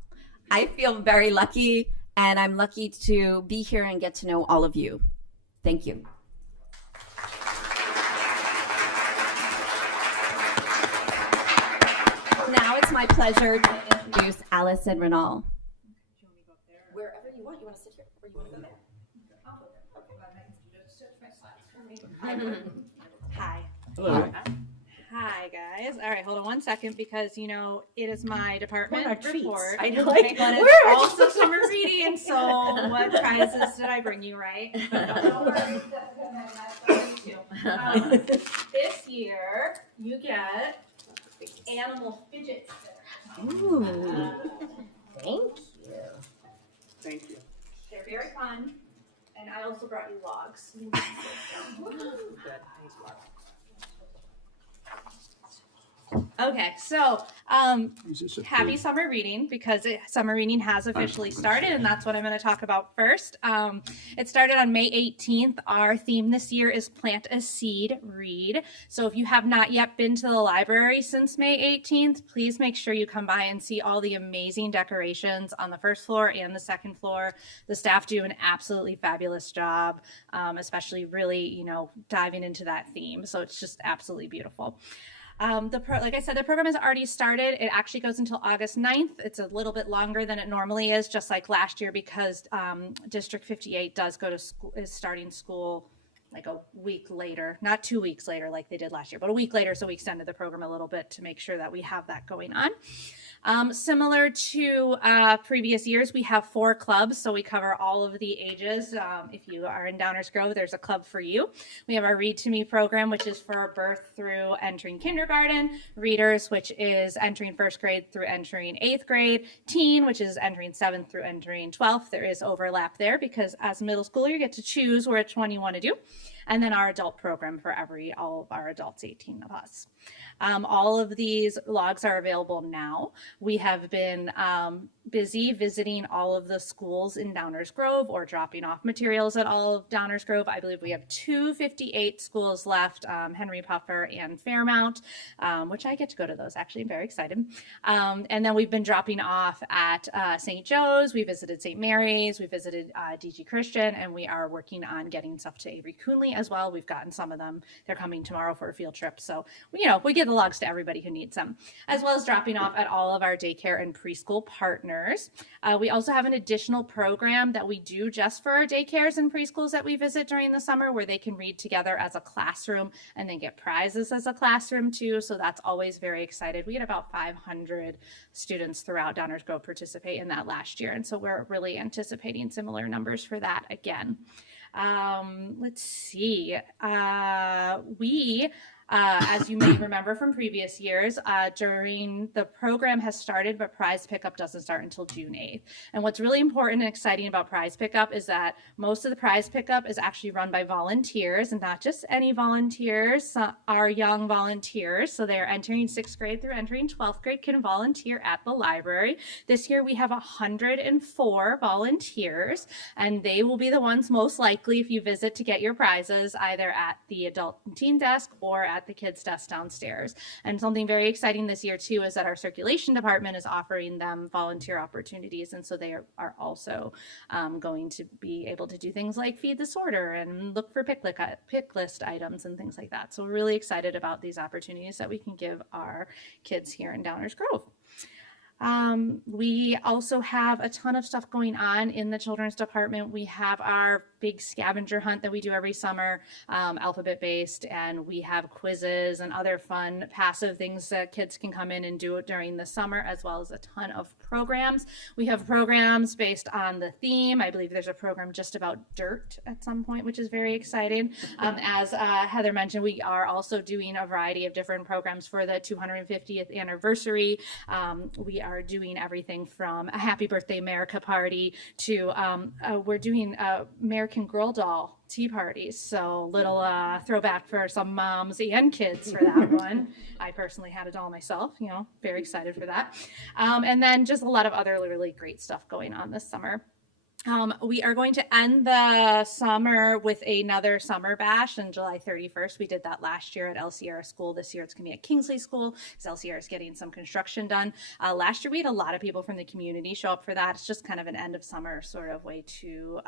I feel very lucky, and I'm lucky to be here and get to know all of you. Thank you. Now it's my pleasure to introduce Allison Renal. Wherever you want. You want to sit here or you want to go there? Hi. Hello. Hi, guys. All right, hold on one second because, it is my department What are treats? report. I know, like, One is where are also summer reading, so what prizes did I bring you, right? This year, you get animal fidget spinners. Ooh. Thank you. Thank you. They're very fun, and I also brought you logs. Okay, so happy summer reading because summer reading has officially started, and that's what I'm going to talk about first. It started on May 18th. Our theme this year is Plant a Seed, Read. So if you have not yet been to the library since May 18th, please make sure you come by and see all the amazing decorations on the first floor and the second floor. The staff do an absolutely fabulous job, especially really, diving into that theme. So it's just absolutely beautiful. Like I said, the program has already started. It actually goes until August 9th. It's a little bit longer than it normally is, just like last year, because District 58 does go to school, is starting school like a week later, not 2 weeks later like they did last year, but a week later. So we extended the program a little bit to make sure that we have that going on. Similar to previous years, we have 4 clubs, so we cover all of the ages. If you are in Downers Grove, there's a club for you. We have our Read to Me program, which is for birth through entering kindergarten, Readers, which is entering 1st grade through entering 8th grade, Teen, which is entering 7th through entering 12th. There is overlap there because as a middle schooler, you get to choose which one you want to do. And then our adult program for all of our adults, 18 of us. All of these logs are available now. We have been busy visiting all of the schools in Downers Grove or dropping off materials at all of Downers Grove. I believe we have 258 schools left, Henry Puffer and Fairmount, which I get to go to those actually. I'm very excited. And then we've been dropping off at St. Joe's. We visited St. Mary's. We visited DG Christian, and we are working on getting stuff to Avery Coonley as well. We've gotten some of them. They're coming tomorrow for a field trip. So, we get the logs to everybody who needs them, as well as dropping off at all of our daycare and preschool partners. We also have an additional program that we do just for our daycares and preschools that we visit during the summer where they can read together as a classroom and then get prizes as a classroom too. So that's always very excited. We had about 500 students throughout Downers Grove participate in that last year. And so we're really anticipating similar numbers for that again. Let's see. As you may remember from previous years, during the program has started, but prize pickup doesn't start until June 8th. And what's really important and exciting about prize pickup is that most of the prize pickup is actually run by volunteers, and not just any volunteers, our young volunteers. So they're entering 6th grade through entering 12th grade can volunteer at the library. This year we have 104 volunteers, and they will be the ones most likely if you visit to get your prizes either at the adult and teen desk or at the kids' desk downstairs. And something very exciting this year too is that our circulation department is offering them volunteer opportunities, and so they are also going to be able to do things like feed the sorter and look for pick list items and things like that. So we're really excited about these opportunities that we can give our kids here in Downers Grove. We also have a ton of stuff going on in the children's department. We have our big scavenger hunt that we do every summer, alphabet based, and we have quizzes and other fun passive things that kids can come in and do during the summer, as well as a ton of programs. We have programs based on the theme. I believe there's a program just about dirt at some point, which is very exciting. As Heather mentioned, we are also doing a variety of different programs for the 250th anniversary. We are doing everything from a Happy Birthday America party to we're doing American Girl doll tea parties. So little throwback for some moms and kids for that one. I personally had a doll myself, very excited for that. And then just a lot of other really great stuff going on this summer. We are going to end the summer with another summer bash on July 31st. We did that last year at El Sierra School. This year it's going to be at Kingsley School because El Sierra is getting some construction done. Last year we had a lot of people from the community show up for that. It's just kind of an end of summer sort of way to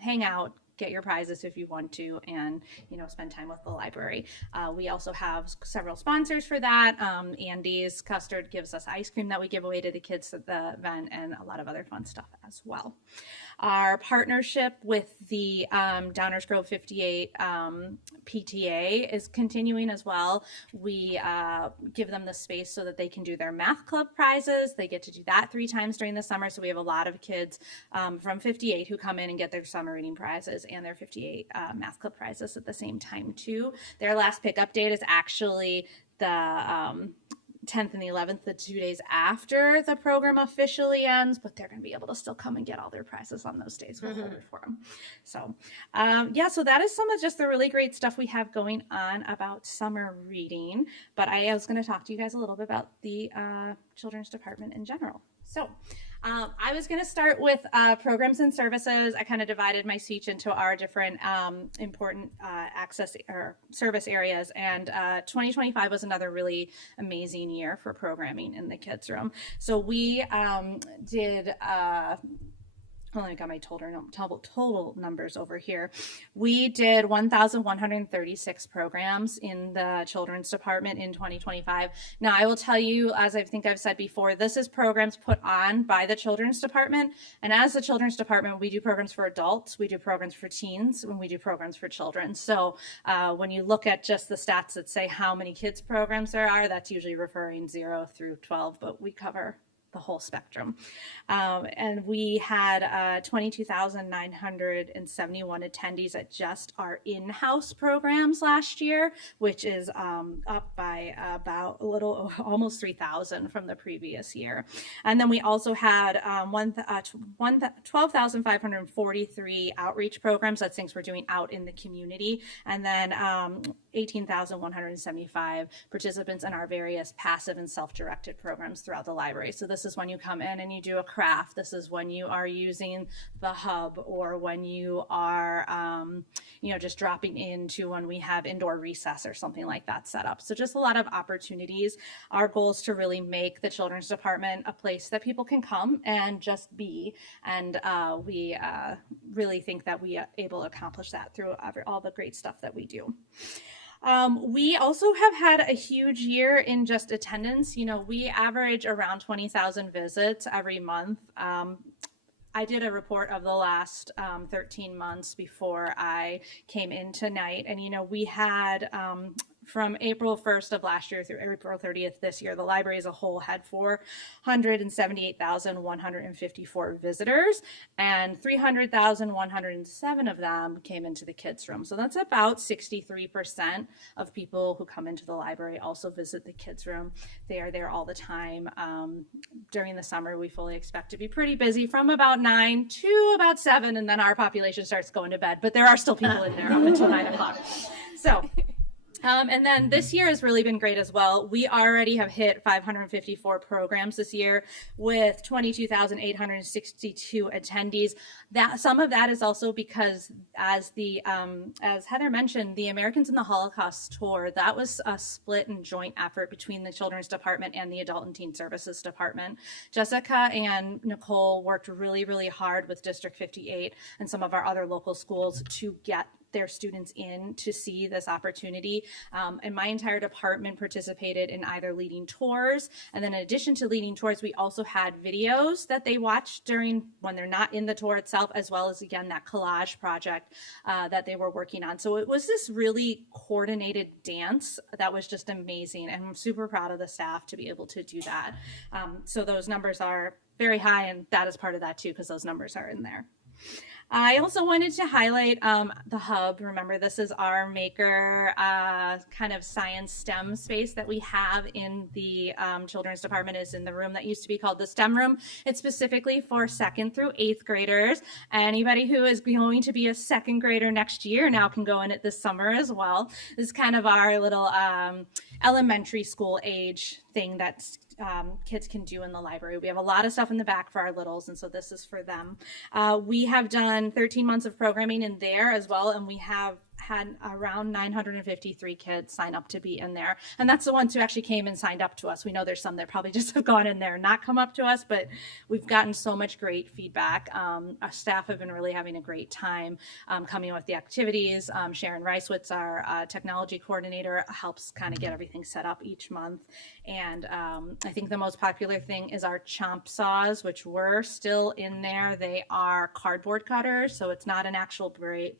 hang out, get your prizes if you want to, and spend time with the library. We also have several sponsors for that. Andy's Custard gives us ice cream that we give away to the kids at the event, and a lot of other fun stuff as well. Our partnership with the Downers Grove 58 PTA is continuing as well. We give them the space so that they can do their math club prizes. They get to do that 3 times during the summer. So we have a lot of kids from 58 who come in and get their summer reading prizes and their 58 math club prizes at the same time too. Their last pickup date is actually the 10th and the 11th, the 2 days after the program officially ends, but they're going to be able to still come and get all their prizes on those days. We'll hold it for them. So, so that is some of just the really great stuff we have going on about summer reading. But I was going to talk to you guys a little bit about the children's department in general. So, I was going to start with programs and services. I kind of divided my speech into our different important access or service areas, and 2025 was another really amazing year for programming in the kids' room. So we did I got my total numbers over here. We did 1,136 programs in the children's department in 2025. Now, I will tell you, as I think I've said before, this is programs put on by the children's department. And as the children's department, we do programs for adults, we do programs for teens, and we do programs for children. So when you look at just the stats that say how many kids programs there are, that's usually referring 0 through 12, but we cover the whole spectrum. And we had 22,971 attendees at just our in-house programs last year, which is up by about a little, almost 3,000 from the previous year. And then we also had 12,543 outreach programs. That's things we're doing out in the community. And then 18,175 participants in our various passive and self-directed programs throughout the library. So this is when you come in and you do a craft. This is when you are using the hub, or when you are, just dropping into when we have indoor recess or something like that set up. So just a lot of opportunities. Our goal is to really make the children's department a place that people can come and just be. And we really think that we are able to accomplish that through all the great stuff that we do. We also have had a huge year in just attendance. We average around 20,000 visits every month. I did a report of the last 13 months before I came in tonight. And, we had from April 1st of last year through April 30th this year, the library as a whole had 478,154 visitors, and 300,107 of them came into the kids' room. So that's about 63% of people who come into the library also visit the kids' room. They are there all the time. During the summer, we fully expect to be pretty busy from about 9 to about 7, and then our population starts going to bed. But there are still people in there up until 9 o'clock. So. And then this year has really been great as well. We already have hit 554 programs this year with 22,862 attendees. That some of that is also because, as Heather mentioned, the Americans in the Holocaust tour, that was a split and joint effort between the Children's Department and the Adult and Teen Services Department. Jessica and Nicole worked really, really hard with District 58 and some of our other local schools to get their students in to see this opportunity. And my entire department participated in either leading tours, and then in addition to leading tours, we also had videos that they watched during when they're not in the tour itself, as well as, again, that collage project that they were working on. So it was this really coordinated dance that was just amazing, and I'm super proud of the staff to be able to do that. So those numbers are very high, and that is part of that too, because those numbers are in there. I also wanted to highlight the hub. Remember, this is our maker kind of science STEM space that we have in the children's department, is in the room that used to be called the STEM room. It's specifically for 2nd through 8th graders. Anybody who is going to be a 2nd grader next year now can go in it this summer as well. This is kind of our little elementary school age thing that's kids can do in the library. We have a lot of stuff in the back for our littles, and so this is for them. We have done 13 months of programming in there as well, and we have had around 953 kids sign up to be in there. And that's the ones who actually came and signed up to us. We know there's some that probably just have gone in there and not come up to us, but we've gotten so much great feedback. Our staff have been really having a great time coming up with the activities. Sharon Reiswitz, our technology coordinator, helps kind of get everything set up each month. And I think the most popular thing is our chomp saws, which were still in there. They are cardboard cutters, so it's not an actual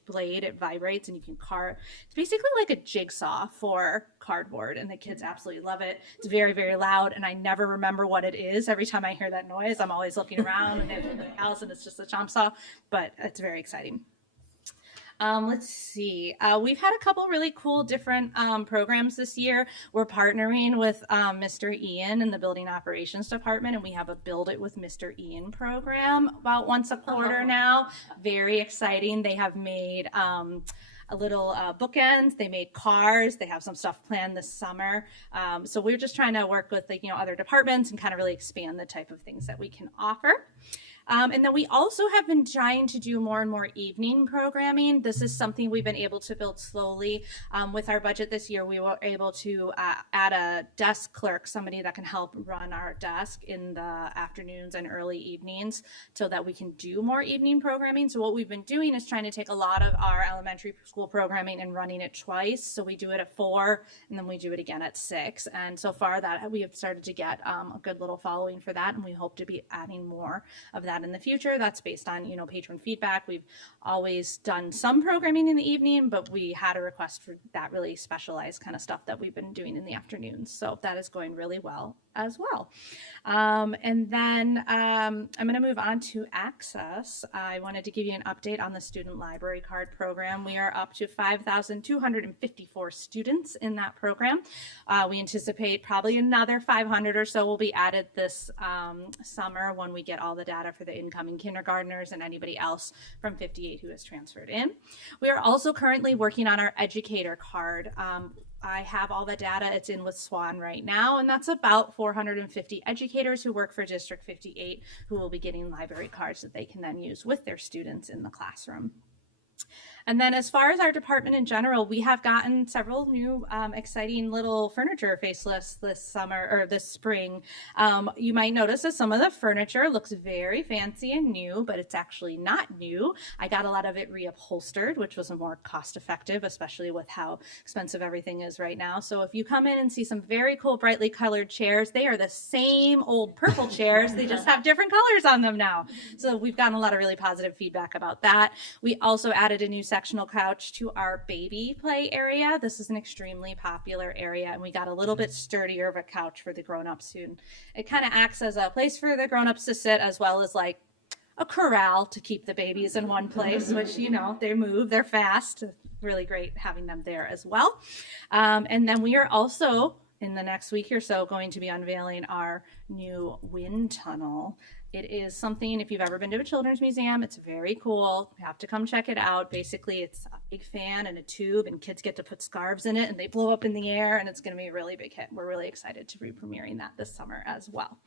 blade. It vibrates and you can carve. It's basically like a jigsaw for cardboard, and the kids absolutely love it. It's very, very loud, and I never remember what it is. Every time I hear that noise, I'm always looking around and everything else, and it's just a chomp saw, but it's very exciting. Let's see. We've had a couple really cool different programs this year. We're partnering with Mr. Ian in the Building Operations Department, and we have a Build It with Mr. Ian program about once a quarter now. Very exciting. They have made a little bookends. They made cars. They have some stuff planned this summer. So we're just trying to work with other departments and kind of really expand the type of things that we can offer. And then we also have been trying to do more and more evening programming. This is something we've been able to build slowly. With our budget this year, we were able to add a desk clerk, somebody that can help run our desk in the afternoons and early evenings so that we can do more evening programming. So what we've been doing is trying to take a lot of our elementary school programming and running it twice. So we do it at 4 and then we do it again at 6. And so far that we have started to get a good little following for that, and we hope to be adding more of that in the future. That's based on patron feedback. We've always done some programming in the evening, but we had a request for that really specialized kind of stuff that we've been doing in the afternoons. So that is going really well as well. And then I'm going to move on to access. I wanted to give you an update on the student library card program. We are up to 5,254 students in that program. We anticipate probably another 500 or so will be added this summer when we get all the data for the incoming kindergartners and anybody else from 58 who has transferred in. We are also currently working on our educator card. I have all the data. It's in with SWAN right now, and that's about 450 educators who work for District 58 who will be getting library cards that they can then use with their students in the classroom. And then as far as our department in general, we have gotten several new exciting little furniture facelifts this summer or this spring. You might notice that some of the furniture looks very fancy and new, but it's actually not new. I got a lot of it reupholstered, which was more cost effective, especially with how expensive everything is right now. So if you come in and see some very cool, brightly colored chairs, they are the same old purple chairs. They just have different colors on them now. So we've gotten a lot of really positive feedback about that. We also added a new sectional couch to our baby play area. This is an extremely popular area, and we got a little bit sturdier of a couch for the grown-ups soon. It kind of acts as a place for the grown-ups to sit, as well as like a corral to keep the babies in one place, which, they move, they're fast. Really great having them there as well. And then we are also, in the next week or so, going to be unveiling our new wind tunnel. It is something, if you've ever been to a children's museum, it's very cool. You have to come check it out. Basically, it's a big fan and a tube, and kids get to put scarves in it, and they blow up in the air, and it's going to be a really big hit. We're really excited to be premiering that this summer as well.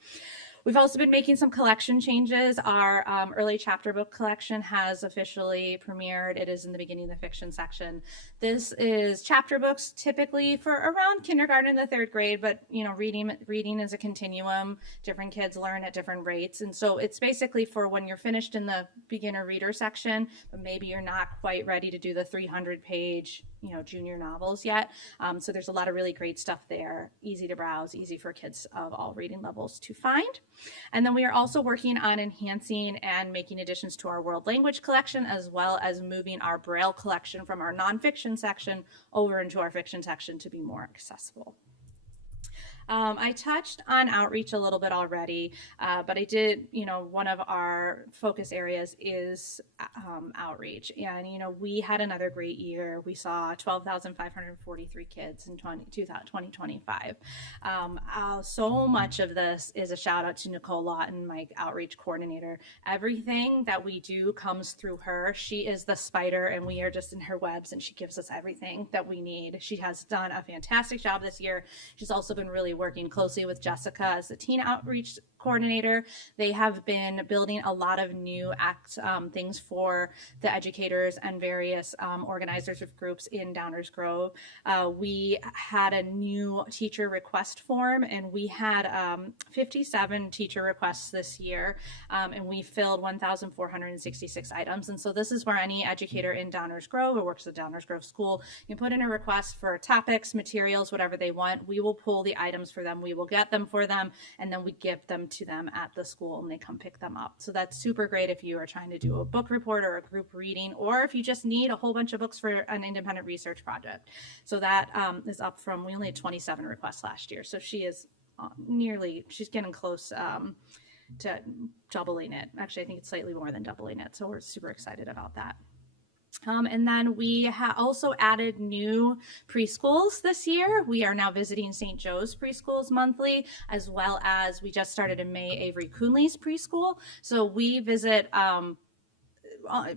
We've also been making some collection changes. Our early chapter book collection has officially premiered. It is in the beginning of the fiction section. This is chapter books typically for around kindergarten and the 3rd grade, but you know, reading is a continuum. Different kids learn at different rates. And so it's basically for when you're finished in the beginner reader section, but maybe you're not quite ready to do the 300-page, you know, junior novels yet. So there's a lot of really great stuff there, easy to browse, easy for kids of all reading levels to find. And then we are also working on enhancing and making additions to our world language collection, as well as moving our Braille collection from our nonfiction section over into our fiction section to be more accessible. I touched on outreach a little bit already, but I did, you know, one of our focus areas is outreach. And, you know, we had another great year. We saw 12,543 kids in 2025. So much of this is a shout out to Nicole Lawton, my outreach coordinator. Everything that we do comes through her. She is the spider and we are just in her webs, and she gives us everything that we need. She has done a fantastic job this year. She's also been really working closely with Jessica as the teen outreach coordinator. They have been building a lot of new things for the educators and various organizers of groups in Downers Grove. We had a new teacher request form, and we had 57 teacher requests this year, and we filled 1,466 items. And so this is where any educator in Downers Grove or works at Downers Grove School, you put in a request for topics, materials, whatever they want. We will pull the items for them. We will get them for them, and then we give them to them at the school, and they come pick them up. So that's super great if you are trying to do a book report or a group reading, or if you just need a whole bunch of books for an independent research project. So that is up from, we only had 27 requests last year. So she is she's getting close to doubling it. Actually, I think it's slightly more than doubling it. So we're super excited about that. And then we also added new preschools this year. We are now visiting St. Joe's preschools monthly, as well as we just started in May Avery Coonley's preschool. So we visit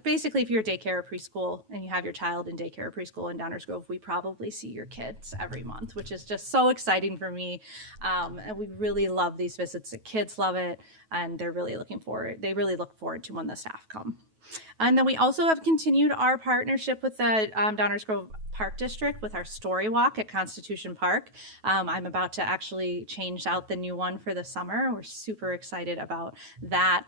basically, if you're daycare or preschool and you have your child in daycare or preschool in Downers Grove, we probably see your kids every month, which is just so exciting for me. And we really love these visits. The kids love it, and they really look forward to when the staff come. And then we also have continued our partnership with the Downers Grove Park District with our story walk at Constitution Park. I'm about to actually change out the new one for the summer. We're super excited about that.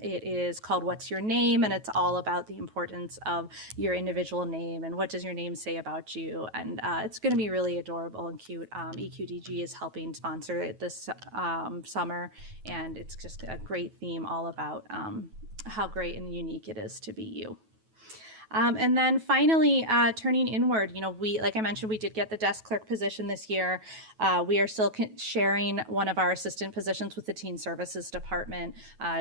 It is called What's Your Name? And it's all about the importance of your individual name and what does your name say about you. And it's going to be really adorable and cute. EQDG is helping sponsor it this summer, and it's just a great theme all about how great and unique it is to be you. And then finally, turning inward, you know, like I mentioned, we did get the desk clerk position this year. We are still sharing one of our assistant positions with the Teen Services Department.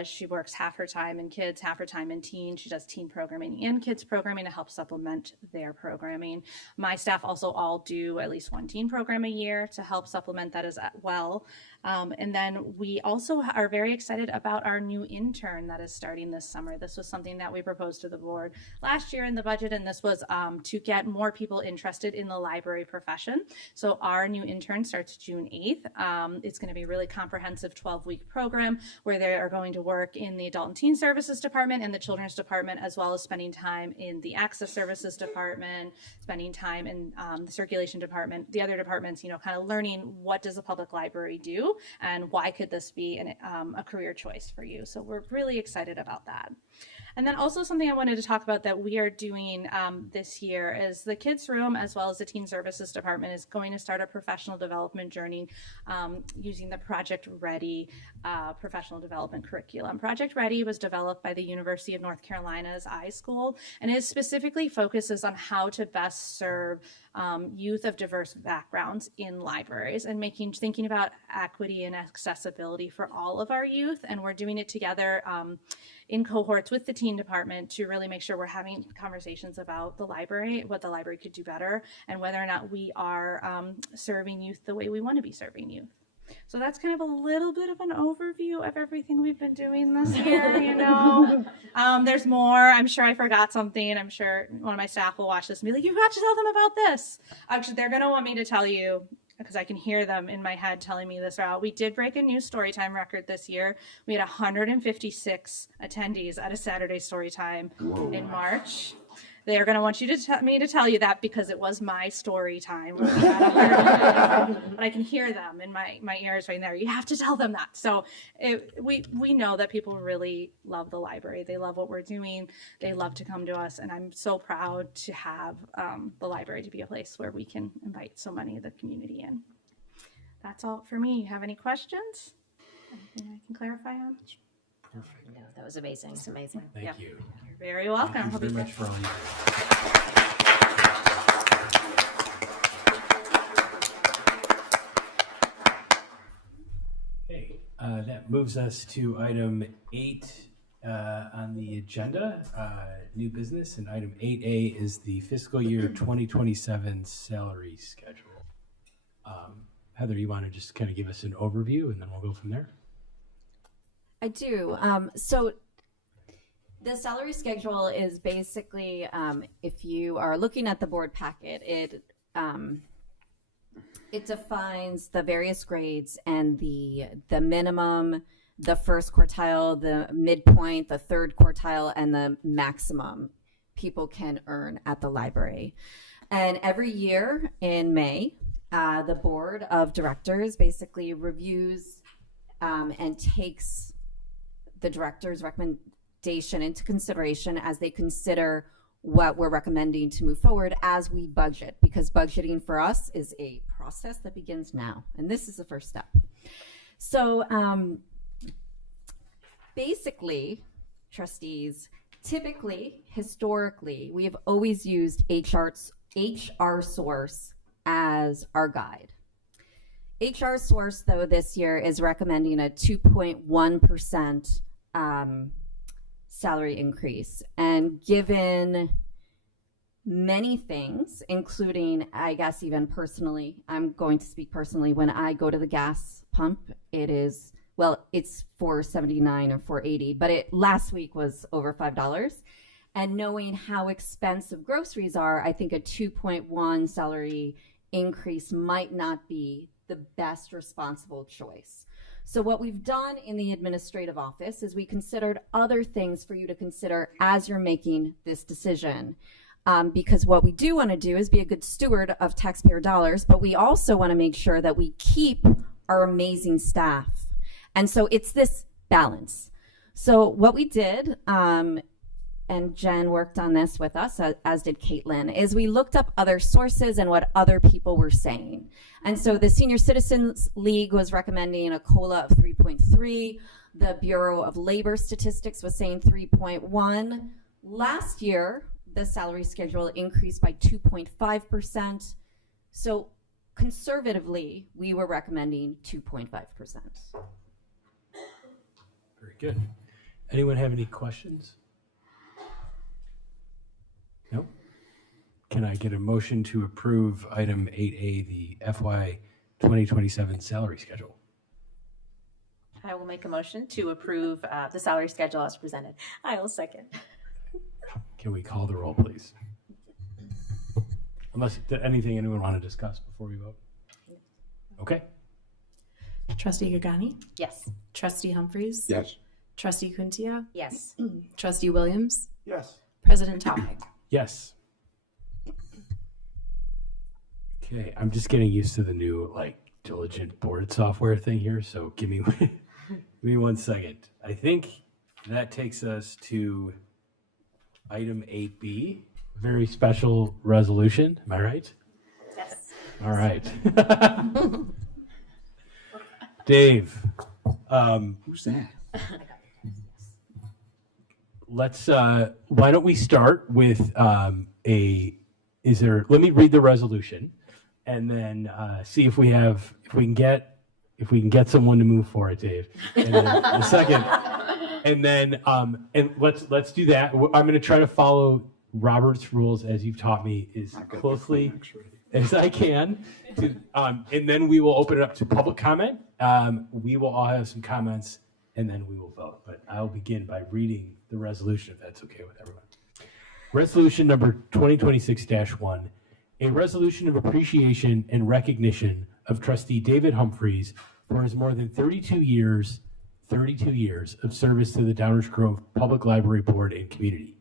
She works half her time in kids, half her time in teen. She does teen programming and kids programming to help supplement their programming. My staff also all do at least one teen program a year to help supplement that as well. And then we also are very excited about our new intern that is starting this summer. This was something that we proposed to the board last year in the budget, and this was to get more people interested in the library profession. So our new intern starts June 8th. It's going to be a really comprehensive 12-week program where they are going to work in the Adult and Teen Services Department and the Children's Department, as well as spending time in the Access Services Department, spending time in the Circulation Department, the other departments, you know, kind of learning what does a public library do and why could this be a career choice for you. So we're really excited about that. And then also something I wanted to talk about that we are doing this year is the Kids Room, as well as the Teen Services Department, is going to start a professional development journey using the Project Ready professional development curriculum. Project Ready was developed by the University of North Carolina's iSchool, and it specifically focuses on how to best serve youth of diverse backgrounds in libraries and thinking about equity and accessibility for all of our youth. And we're doing it together in cohorts with the teen department to really make sure we're having conversations about the library, what the library could do better, and whether or not we are serving youth the way we want to be serving youth. So that's kind of a little bit of an overview of everything we've been doing this year, you know. There's more. I'm sure I forgot something. I'm sure one of my staff will watch this and be like, you forgot to tell them about this. Actually, they're going to want me to tell you because I can hear them in my head telling me this route. We did break a new storytime record this year. We had 156 attendees at a Saturday Storytime in March. They are going to want you to me to tell you that because it was my story time. But I can hear them in my ears right there. You have to tell them that. So we know that people really love the library. They love what we're doing. They love to come to us. And I'm so proud to have the library to be a place where we can invite so many of the community in. That's all for me. You have any questions? Anything I can clarify on? No, that was amazing. It's amazing. Thank you. You're very welcome. Thank you very much for all you do. Okay, that moves us to item 8 on the agenda, new business, and item 8A is the fiscal year 2027 salary schedule. Heather, you want to just kind of give us an overview and then we'll go from there? I do. So the salary schedule is basically, if you are looking at the board packet, it defines the various grades and the minimum, the first quartile, the midpoint, the third quartile, and the maximum people can earn at the library. And every year in May, the board of directors basically reviews and takes the director's recommendation into consideration as they consider what we're recommending to move forward as we budget, because budgeting for us is a process that begins now, and this is the first step. So basically, trustees, typically, historically, we have always used HR Source as our guide. HR Source, though, this year is recommending a 2.1% salary increase. And given many things, including, I guess, even personally, I'm going to speak personally, when I go to the gas pump, it is, well, it's $4.79 or $4.80, but last week was over $5. And knowing how expensive groceries are, I think a 2.1 salary increase might not be the best responsible choice. So what we've done in the administrative office is we considered other things for you to consider as you're making this decision. Because what we do want to do is be a good steward of taxpayer dollars, but we also want to make sure that we keep our amazing staff. And so it's this balance. So what we did, and Jen worked on this with us, as did Caitlin, is we looked up other sources and what other people were saying. And so the Senior Citizens League was recommending a COLA of 3.3. The Bureau of Labor Statistics was saying 3.1. Last year, the salary schedule increased by 2.5%. So conservatively, we were recommending 2.5%. Very good. Anyone have any questions? No? Can I get a motion to approve item 8A, the FY 2027 salary schedule? I will make a motion to approve the salary schedule as presented. I will second. Can we call the roll, please? Unless anything anyone want to discuss before we vote? Okay. Trustee Gagani? Yes. Trustee Humphreys? Yes. Trustee Kuntia? Yes. Trustee Williams? Yes. President Topik? Yes. Okay, I'm just getting used to the new diligent board software thing here, so give me 1 second. I think that takes us to item 8B, very special resolution. Am I right? Yes. All right. Dave. Who's that? Let's, why don't we start with let me read the resolution and then see if we can get someone to move for it, Dave. And then the second, and then, and let's do that. I'm going to try to follow Robert's rules as you've taught me as closely as I can. And then we will open it up to public comment. We will all have some comments and then we will vote. But I'll begin by reading the resolution, if that's okay with everyone. Resolution number 2026-1, a resolution of appreciation and recognition of trustee David Humphreys for his more than 32 years of service to the Downers Grove Public Library Board and community.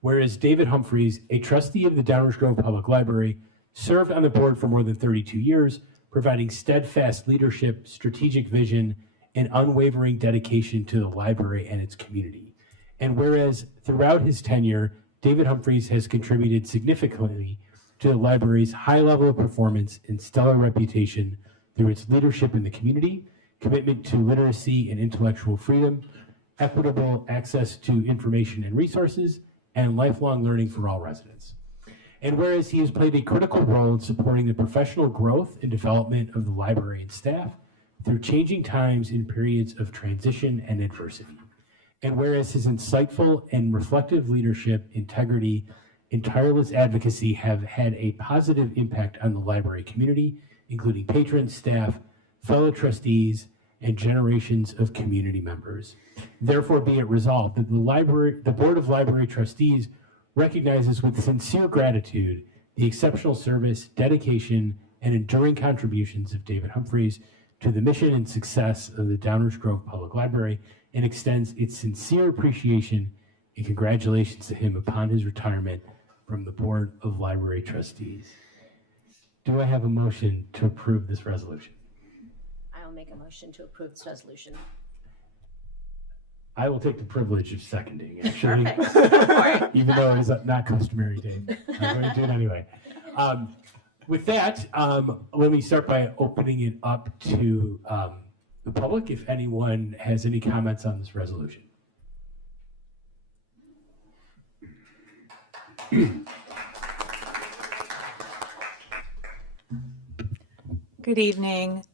Whereas David Humphreys, a trustee of the Downers Grove Public Library, served on the board for more than 32 years, providing steadfast leadership, strategic vision, and unwavering dedication to the library and its community. And whereas throughout his tenure, David Humphreys has contributed significantly to the library's high level of performance and stellar reputation through its leadership in the community, commitment to literacy and intellectual freedom, equitable access to information and resources, and lifelong learning for all residents. And whereas he has played a critical role in supporting the professional growth and development of the library and staff through changing times in periods of transition and adversity. And whereas his insightful and reflective leadership, integrity, and tireless advocacy have had a positive impact on the library community, including patrons, staff, fellow trustees, and generations of community members. Therefore, be it resolved that the Board of Library Trustees recognizes with sincere gratitude the exceptional service, dedication, and enduring contributions of David Humphreys to the mission and success of the Downers Grove Public Library, and extends its sincere appreciation and congratulations to him upon his retirement from the Board of Library Trustees. Do I have a motion to approve this resolution? I'll make a motion to approve this resolution. I will take the privilege of seconding, actually. Perfect. Even though it is not customary, Dave. I'm going to do it anyway. With that, let me start by opening it up to the public, if anyone has any comments on this resolution. Good evening.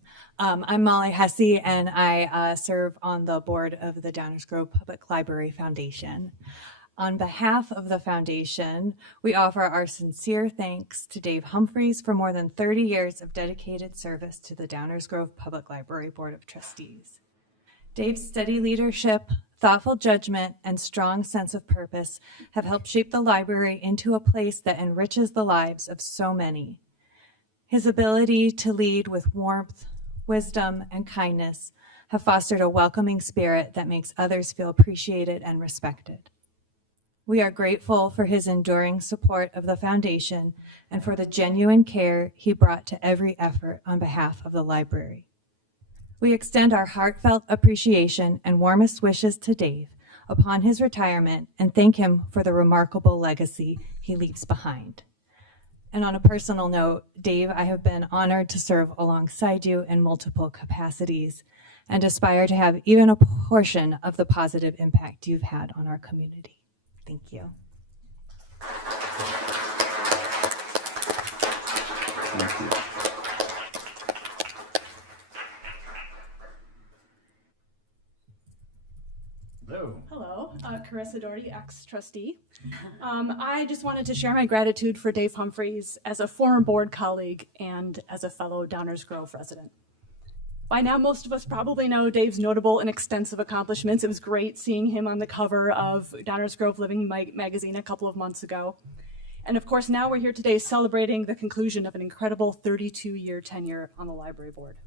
I'm Molly Hesse, and I serve on the board of the Downers Grove Public Library Foundation. On behalf of the foundation, we offer our sincere thanks to Dave Humphreys for more than 30 years of dedicated service to the Downers Grove Public Library Board of Trustees. Dave's steady leadership, thoughtful judgment, and strong sense of purpose have helped shape the library into a place that enriches the lives of so many. His ability to lead with warmth, wisdom, and kindness have fostered a welcoming spirit that makes others feel appreciated and respected. We are grateful for his enduring support of the foundation and for the genuine care he brought to every effort on behalf of the library. We extend our heartfelt appreciation and warmest wishes to Dave upon his retirement and thank him for the remarkable legacy he leaves behind. And on a personal note, Dave, I have been honored to serve alongside you in multiple capacities and aspire to have even a portion of the positive impact you've had on our community. Thank you. Thank you. Hello, Carissa Doherty, ex-trustee. I just wanted to share my gratitude for Dave Humphreys as a former board colleague and as a fellow Downers Grove resident. By now, most of us probably know Dave's notable and extensive accomplishments. It was great seeing him on the cover of Downers Grove Living magazine a couple of months ago. And of course, now we're here today celebrating the conclusion of an incredible 32-year tenure on the library board.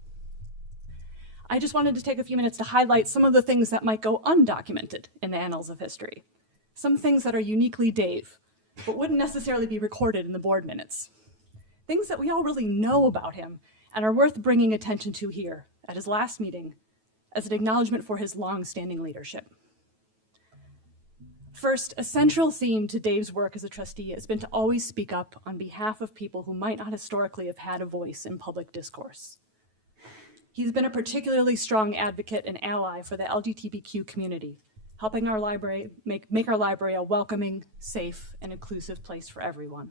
I just wanted to take a few minutes to highlight some of the things that might go undocumented in the annals of history. Some things that are uniquely Dave, but wouldn't necessarily be recorded in the board minutes. Things that we all really know about him and are worth bringing attention to here at his last meeting as an acknowledgement for his long-standing leadership. First, a central theme to Dave's work as a trustee has been to always speak up on behalf of people who might not historically have had a voice in public discourse. He's been a particularly strong advocate and ally for the LGBTQ community, helping our library make our library a welcoming, safe, and inclusive place for everyone.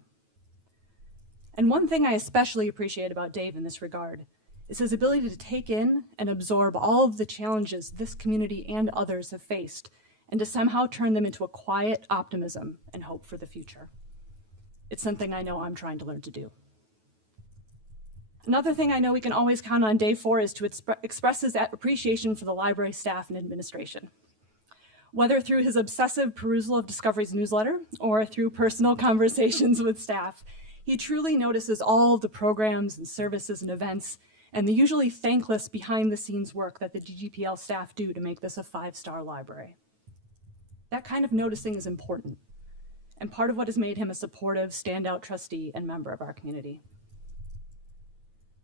And one thing I especially appreciate about Dave in this regard is his ability to take in and absorb all of the challenges this community and others have faced and to somehow turn them into a quiet optimism and hope for the future. It's something I know I'm trying to learn to do. Another thing I know we can always count on Dave for is to express his appreciation for the library staff and administration. Whether through his obsessive perusal of Discovery's newsletter or through personal conversations with staff, He truly notices all of the programs and services and events and the usually thankless behind-the-scenes work that the DGPL staff do to make this a 5-star library. That kind of noticing is important, and part of what has made him a supportive, standout trustee and member of our community.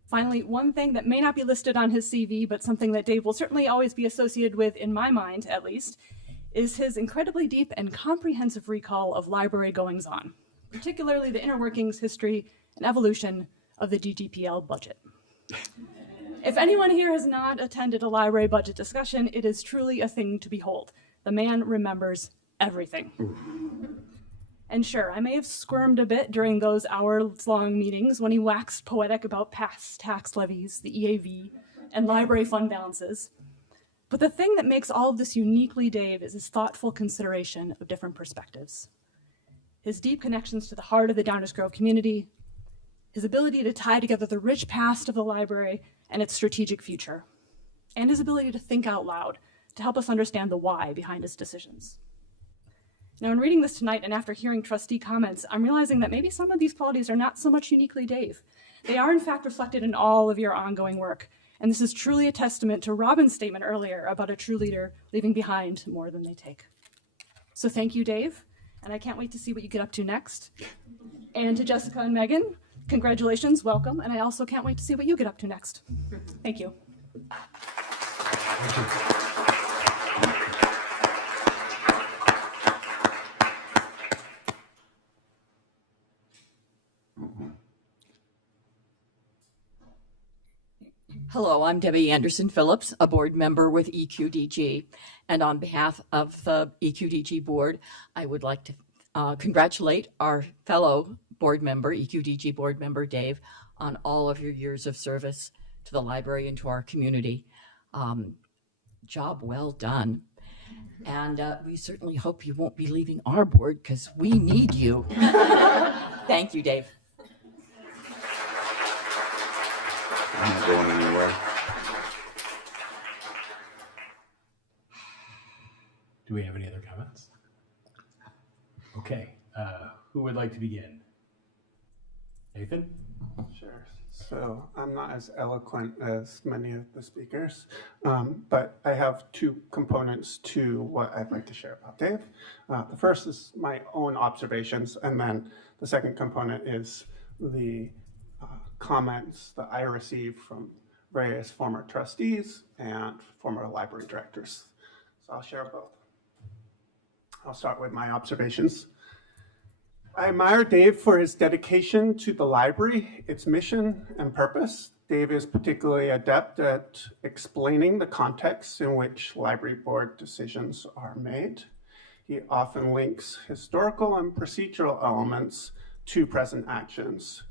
Finally, one thing that may not be listed on his CV, but something that Dave will certainly always be associated with, in my mind at least, is his incredibly deep and comprehensive recall of library goings-on, particularly the inner workings, history, and evolution of the DGPL budget. If anyone here has not attended a library budget discussion, it is truly a thing to behold. The man remembers everything. And sure, I may have squirmed a bit during those hours-long meetings when he waxed poetic about past tax levies, the EAV, and library fund balances. But the thing that makes all of this uniquely Dave is his thoughtful consideration of different perspectives. His deep connections to the heart of the Downers Grove community, his ability to tie together the rich past of the library and its strategic future, and his ability to think out loud to help us understand the why behind his decisions. Now, in reading this tonight and after hearing trustee comments, I'm realizing that maybe some of these qualities are not so much uniquely Dave. They are in fact reflected in all of your ongoing work, and this is truly a testament to Robin's statement earlier about a true leader leaving behind more than they take. So thank you, Dave, and I can't wait to see what you get up to next. And to Jessica and Megan, congratulations, welcome, and I also can't wait to see what you get up to next. Thank you. Hello, I'm Debbie Anderson Phillips, a board member with EQDG. And on behalf of the EQDG board, I would like to congratulate our fellow board member, EQDG board member Dave, on all of your years of service to the library and to our community. Job well done. And we certainly hope you won't be leaving our board because we need you. Thank you, Dave. I'm not going anywhere. Do we have any other comments? Okay, who would like to begin? Nathan? Sure. So I'm not as eloquent as many of the speakers, but I have two components to what I'd like to share about Dave. The first is my own observations, and then the second component is the comments that I received from various former trustees and former library directors. So I'll share both. I'll start with my observations. I admire Dave for his dedication to the library, its mission and purpose. Dave is particularly adept at explaining the context in which library board decisions are made. He often links historical and procedural elements to present actions.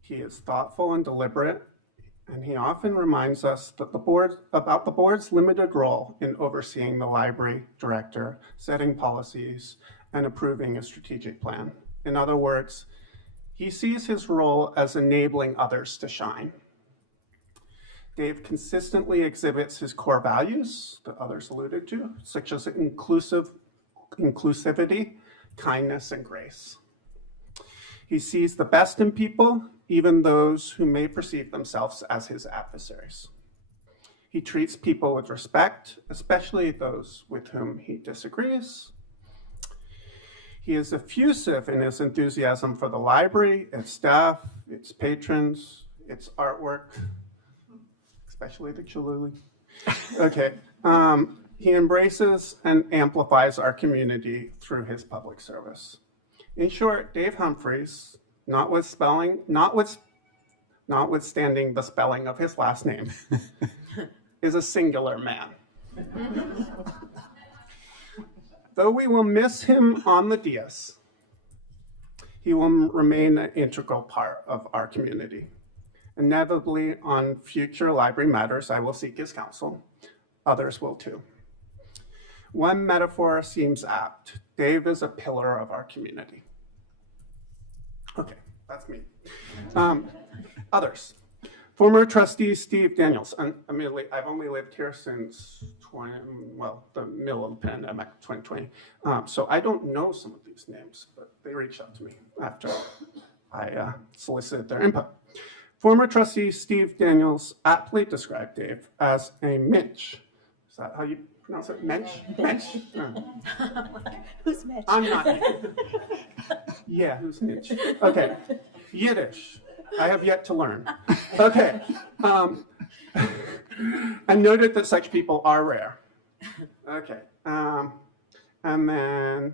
He is thoughtful and deliberate, and he often reminds us that about the board's limited role in overseeing the library director, setting policies, and approving a strategic plan. In other words, he sees his role as enabling others to shine. Dave consistently exhibits his core values that others alluded to, such as inclusivity, kindness, and grace. He sees the best in people, even those who may perceive themselves as his adversaries. He treats people with respect, especially those with whom he disagrees. He is effusive in his enthusiasm for the library, its staff, its patrons, its artwork, especially the Choluli. Okay. He embraces and amplifies our community through his public service. In short, Dave Humphreys, notwithstanding the spelling of his last name, is a singular man. Though we will miss him on the dais, he will remain an integral part of our community. Inevitably, on future library matters, I will seek his counsel. Others will too. One metaphor seems apt. Dave is a pillar of our community. Okay, that's me. Others. Former trustee Steve Daniels. Admittedly, I've only lived here since the middle of the pandemic, 2020. So I don't know some of these names, but they reached out to me after I solicited their input. Former trustee Steve Daniels aptly described Dave as a Mitch. Is that how you pronounce it? Mensch? Mensch? Who's Mitch? I'm not. Yeah, who's Mitch? Okay. Yiddish. I have yet to learn. Okay. And noted that such people are rare. Okay. And then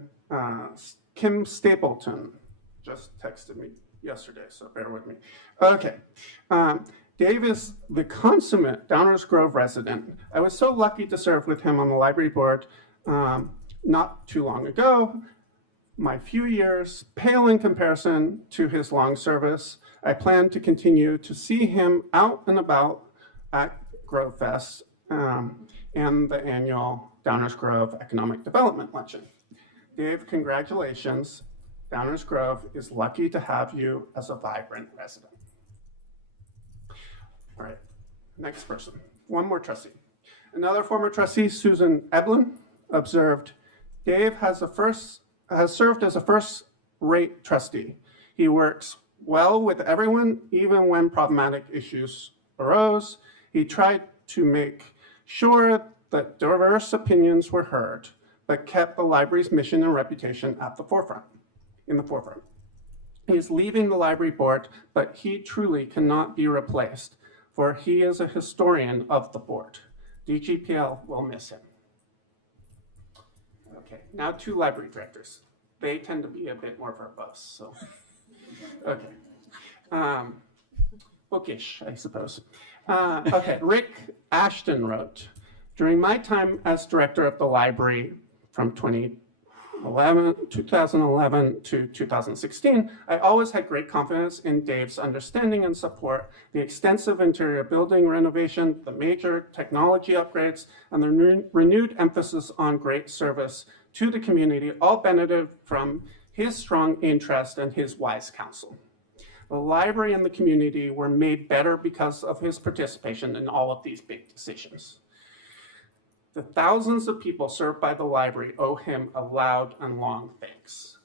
Kim Stapleton just texted me yesterday, so bear with me. Okay. Dave is the consummate Downers Grove resident. I was so lucky to serve with him on the library board not too long ago. My few years pale in comparison to his long service. I plan to continue to see him out and about at Grove Fest and the annual Downers Grove Economic Development Luncheon. Dave, congratulations. Downers Grove is lucky to have you as a vibrant resident. All right, next person. One more trustee. Another former trustee, Susan Eblin, observed, Dave has served as a first-rate trustee. He works well with everyone, even when problematic issues arose. He tried to make sure that diverse opinions were heard, but kept the library's mission and reputation at the forefront. He is leaving the library board, but he truly cannot be replaced, for he is a historian of the board. DGPL will miss him. Okay, now 2 library directors. They tend to be a bit more verbose, so. Okay. Bookish, I suppose. Okay, Rick Ashton wrote, during my time as director of the library from 2011 to 2016, I always had great confidence in Dave's understanding and support, the extensive interior building renovation, the major technology upgrades, and the renewed emphasis on great service to the community all benefited from his strong interest and his wise counsel. The library and the community were made better because of his participation in all of these big decisions. The thousands of people served by the library owe him a loud and long thanks.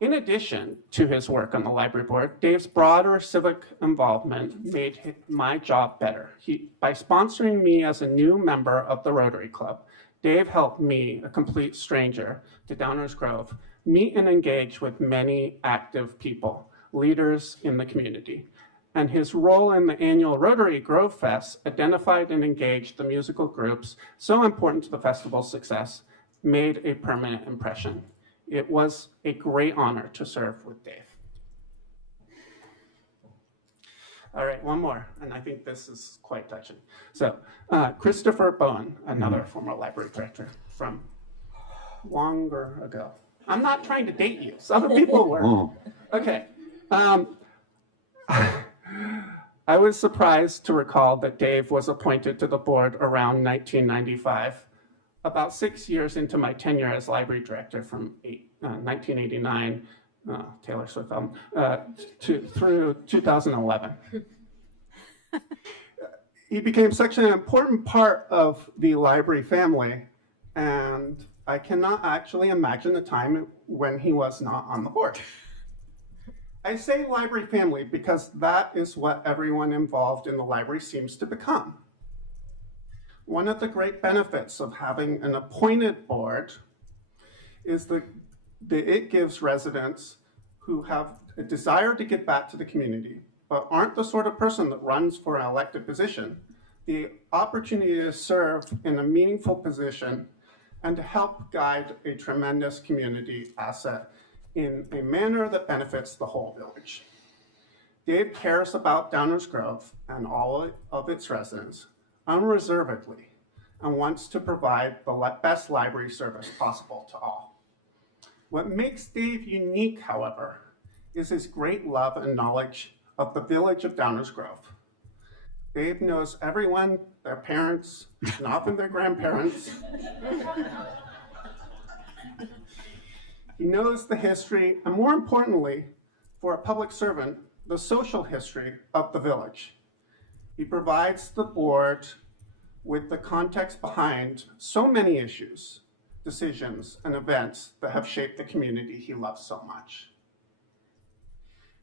In addition to his work on the library board, Dave's broader civic involvement made my job better. By sponsoring me as a new member of the Rotary Club, Dave helped me, a complete stranger to Downers Grove, meet and engage with many active people, leaders in the community. And his role in the annual Rotary Grove Fest identified and engaged the musical groups so important to the festival's success, made a permanent impression. It was a great honor to serve with Dave. All right, one more, and I think this is quite touching. So, Christopher Bowen, another former library director from longer ago. I'm not trying to date you, some people were. Oh. Okay. I was surprised to recall that Dave was appointed to the board around 1995, about 6 years into my tenure as library director from 1989, Taylor Swift album, through 2011. He became such an important part of the library family, and I cannot actually imagine a time when he was not on the board. I say library family because that is what everyone involved in the library seems to become. One of the great benefits of having an appointed board is that it gives residents who have a desire to give back to the community, but aren't the sort of person that runs for an elected position, the opportunity to serve in a meaningful position and to help guide a tremendous community asset in a manner that benefits the whole village. Dave cares about Downers Grove and all of its residents unreservedly and wants to provide the best library service possible to all. What makes Dave unique, however, is his great love and knowledge of the village of Downers Grove. Dave knows everyone, their parents, and often their grandparents. He knows the history, and more importantly, for a public servant, the social history of the village. He provides the board with the context behind so many issues, decisions, and events that have shaped the community he loves so much.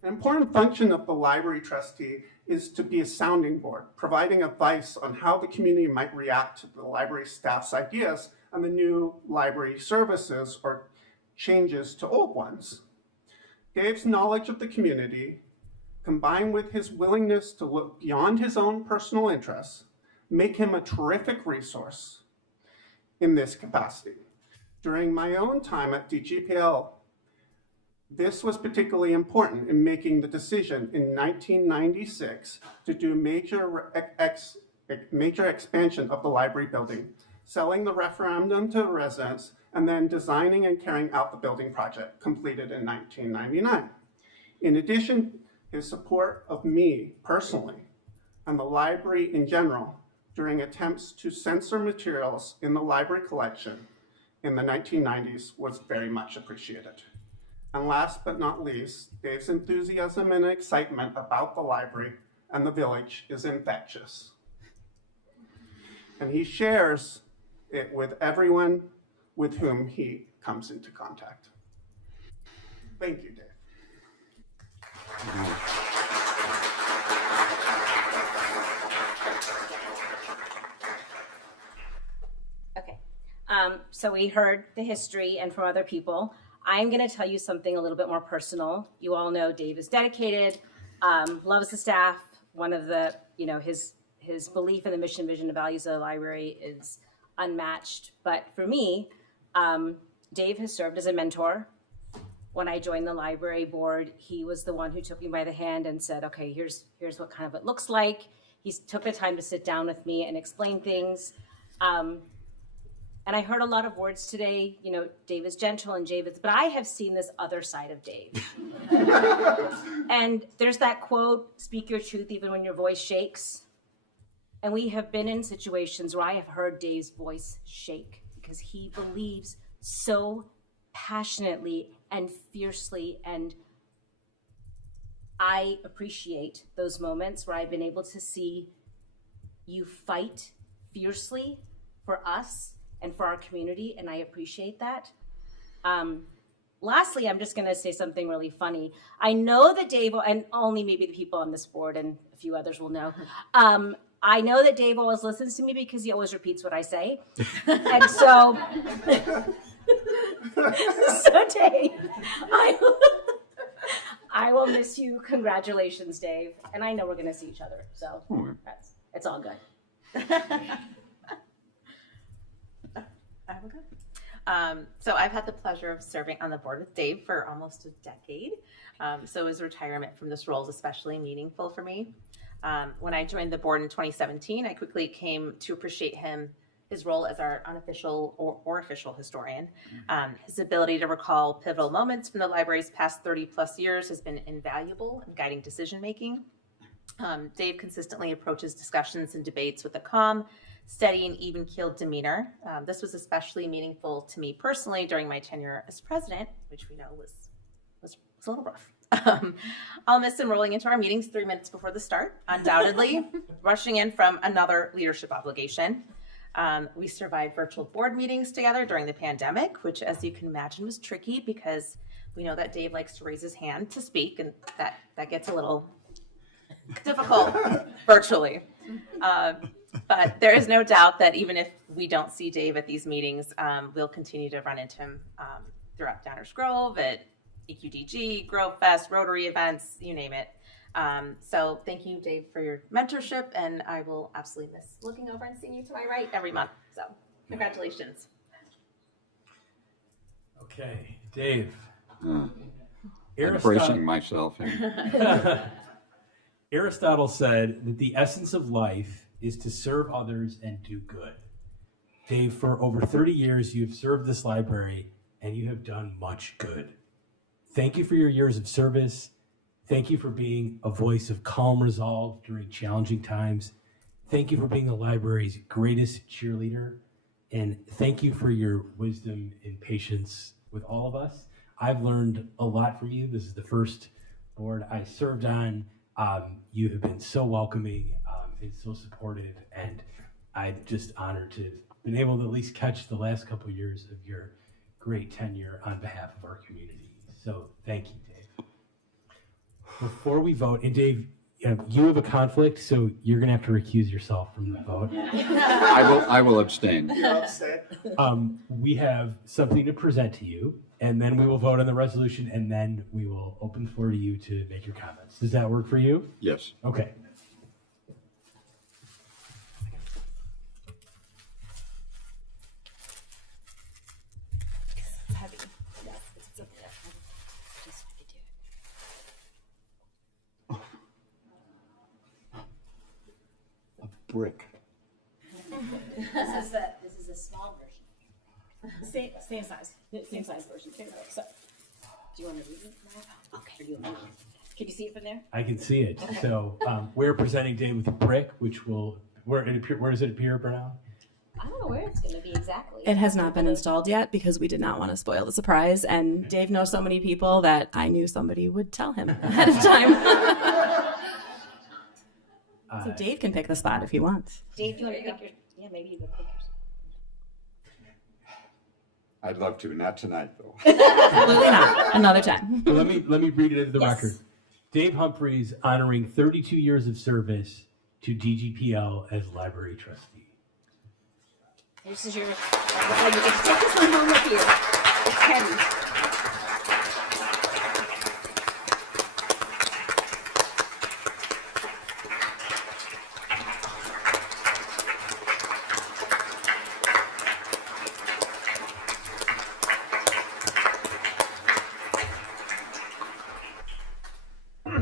An important function of the library trustee is to be a sounding board, providing advice on how the community might react to the library staff's ideas and the new library services or changes to old ones. Dave's knowledge of the community, combined with his willingness to look beyond his own personal interests, make him a terrific resource in this capacity. During my own time at DGPL, this was particularly important in making the decision in 1996 to do major expansion of the library building, selling the referendum to residents, and then designing and carrying out the building project completed in 1999. In addition, his support of me personally and the library in general during attempts to censor materials in the library collection in the 1990s was very much appreciated. And last but not least, Dave's enthusiasm and excitement about the library and the village is infectious. And he shares it with everyone with whom he comes into contact. Thank you, Dave. Okay, so we heard the history and from other people. I'm going to tell you something a little bit more personal. You all know Dave is dedicated, loves the staff. One of the, his belief in the mission, vision, and values of the library is unmatched. But for me, Dave has served as a mentor. When I joined the library board, he was the one who took me by the hand and said, okay, here's what kind of it looks like. He took the time to sit down with me and explain things. And I heard a lot of words today, Dave is gentle and Dave is, but I have seen this other side of Dave. And there's that quote, speak your truth even when your voice shakes. And we have been in situations where I have heard Dave's voice shake because he believes so passionately and fiercely. And I appreciate those moments where I've been able to see you fight fiercely for us and for our community, and I appreciate that. Lastly, I'm just gonna say something really funny. I know that Dave, and only maybe the people on this board and a few others will know, I know that Dave always listens to me because he always repeats what I say. And so, so Dave, I will miss you. Congratulations, Dave. And I know we're gonna see each other, so it's all good. So I've had the pleasure of serving on the board with Dave for almost a decade. So his retirement from this role is especially meaningful for me. When I joined the board in 2017, I quickly came to appreciate his role as our unofficial or official historian. His ability to recall pivotal moments from the library's past 30 plus years has been invaluable in guiding decision making. Dave consistently approaches discussions and debates with a calm, steady, and even-keeled demeanor. This was especially meaningful to me personally during my tenure as president, which we know was a little rough. I'll miss him rolling into our meetings 3 minutes before the start, undoubtedly, rushing in from another leadership obligation. We survived virtual board meetings together during the pandemic, which, as you can imagine, was tricky because we know that Dave likes to raise his hand to speak, and that gets a little difficult virtually. But there is no doubt that even if we don't see Dave at these meetings, we'll continue to run into him throughout Downers Grove, at EQDG, Grove Fest, Rotary events, you name it. So thank you, Dave, for your mentorship, and I will absolutely miss looking over and seeing you to my right every month. So congratulations. Okay, Dave. I'm bracing myself here. Aristotle said that the essence of life is to serve others and do good. Dave, for over 30 years, you have served this library and you have done much good. Thank you for your years of service. Thank you for being a voice of calm resolve during challenging times. Thank you for being the library's greatest cheerleader. And thank you for your wisdom and patience with all of us. I've learned a lot from you. This is the first board I served on. You have been so welcoming and so supportive, and I'm just honored to have been able to at least catch the last couple of years of your great tenure on behalf of our community. So thank you, Dave. Before we vote, and Dave, you have a conflict, so you're going to have to recuse yourself from the vote. I will abstain. We have something to present to you, and then we will vote on the resolution, and then we will open the floor to you to make your comments. Does that work for you? Yes. Okay. It's heavy. Yes, it's up there. Just so I could do it. A brick. This is a small version. Same size version. So, do you want to read it now? Okay. Or do you want me to? Can you see it from there? I can see it. Okay. So we're presenting Dave with a brick, which will, where does it appear, Brown? I don't know where it's going to be exactly. It has not been installed yet because we did not want to spoil the surprise. And Dave knows so many people that I knew somebody would tell him ahead of time. So Dave can pick the spot if he wants. Dave, do you want to pick your? Yeah, maybe you could pick yours. I'd love to, not tonight though. Absolutely not. Another time. Well, let me read it into the Yes. record. Dave Humphreys honoring 32 years of service to DGPL as library trustee. This is your. You can take this one home with you. It's heavy.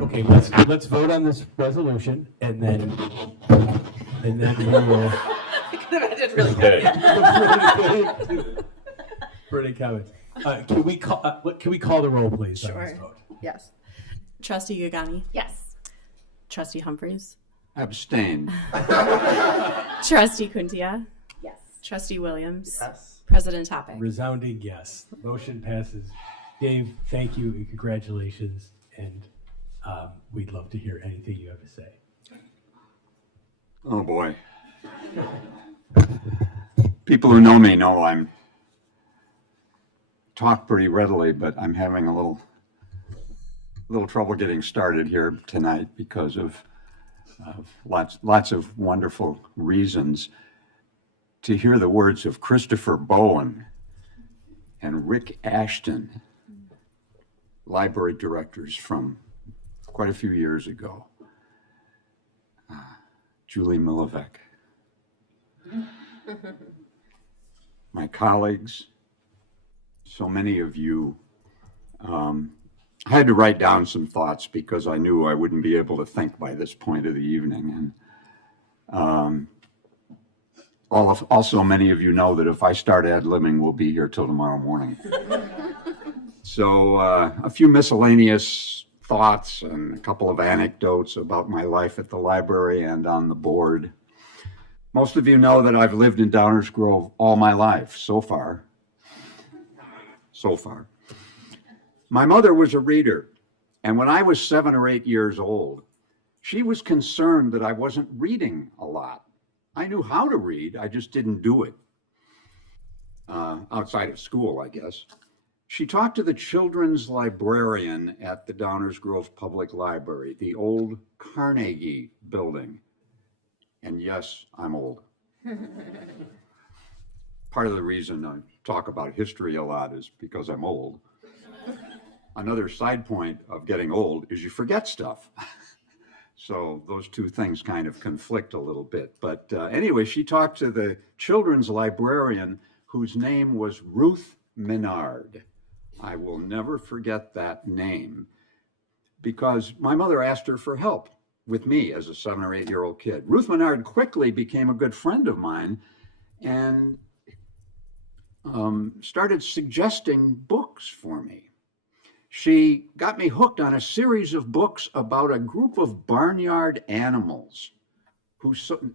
Okay, let's vote on this resolution, and then we will. That's really good. Pretty comments. Can we call the roll, please? On this Sure. vote? Yes. Trustee Gagani? Yes. Trustee Humphreys? Abstain. Trustee Kuntia? Yes. Trustee Williams? Yes. President Topic? Resounding yes. Motion passes. Dave, thank you and congratulations, and we'd love to hear anything you have to say. Oh boy. People who know me know I'm talk pretty readily, but I'm having a little trouble getting started here tonight because of lots of wonderful reasons. To hear the words of Christopher Bowen and Rick Ashton, library directors from quite a few years ago, Julie Milovec, my colleagues, so many of you. I had to write down some thoughts because I knew I wouldn't be able to think by this point of the evening. And also many of you know that if I start ad-libbing, we'll be here till tomorrow morning. So a few miscellaneous thoughts and a couple of anecdotes about my life at the library and on the board. Most of you know that I've lived in Downers Grove all my life, so far. My mother was a reader, and when I was 7 or 8 years old, she was concerned that I wasn't reading a lot. I knew how to read, I just didn't do it. Outside of school, I guess. She talked to the children's librarian at the Downers Grove Public Library, the old Carnegie building. And yes, I'm old. Part of the reason I talk about history a lot is because I'm old. Another side point of getting old is you forget stuff. So those two things kind of conflict a little bit. But anyway, she talked to the children's librarian whose name was Ruth Menard. I will never forget that name because my mother asked her for help with me as a 7 or 8 year old kid. Ruth Menard quickly became a good friend of mine and started suggesting books for me. She got me hooked on a series of books about a group of barnyard animals.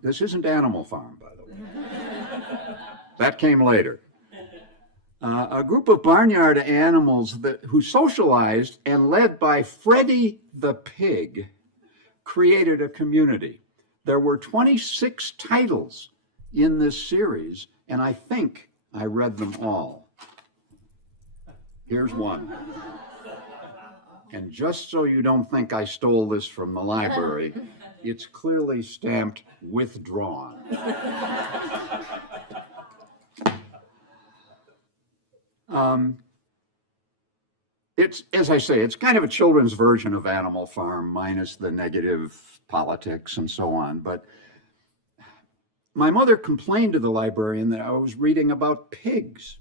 This isn't Animal Farm, by the way. That came later. A group of barnyard animals who socialized and led by Freddie the pig created a community. There were 26 titles in this series, and I think I read them all. Here's one. And just so you don't think I stole this from the library, it's clearly stamped withdrawn. It's, as I say, it's kind of a children's version of Animal Farm, minus the negative politics and so on. But my mother complained to the librarian that I was reading about pigs.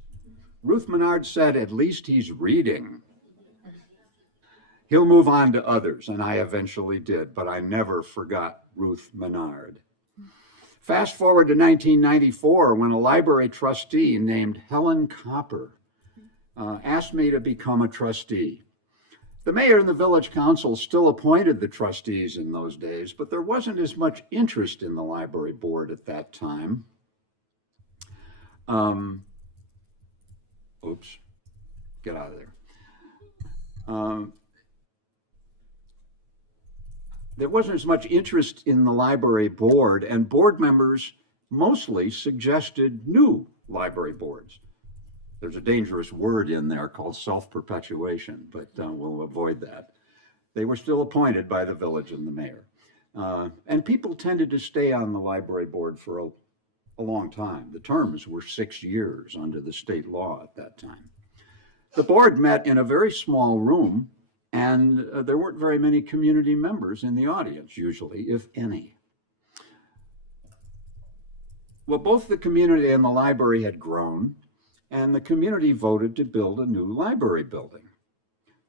Ruth Menard said, "At least he's reading. He'll move on to others," and I eventually did, but I never forgot Ruth Menard. Fast forward to 1994, when a library trustee named Helen Copper asked me to become a trustee. The mayor and the village council still appointed the trustees in those days, but there wasn't as much interest in the library board at that time. Oops, get out of there. There wasn't as much interest in the library board, and board members mostly suggested new library boards. There's a dangerous word in there called self-perpetuation, but we'll avoid that. They were still appointed by the village and the mayor. And people tended to stay on the library board for a long time. The terms were 6 years under the state law at that time. The board met in a very small room, and there weren't very many community members in the audience, usually, if any. Well, both the community and the library had grown, and the community voted to build a new library building.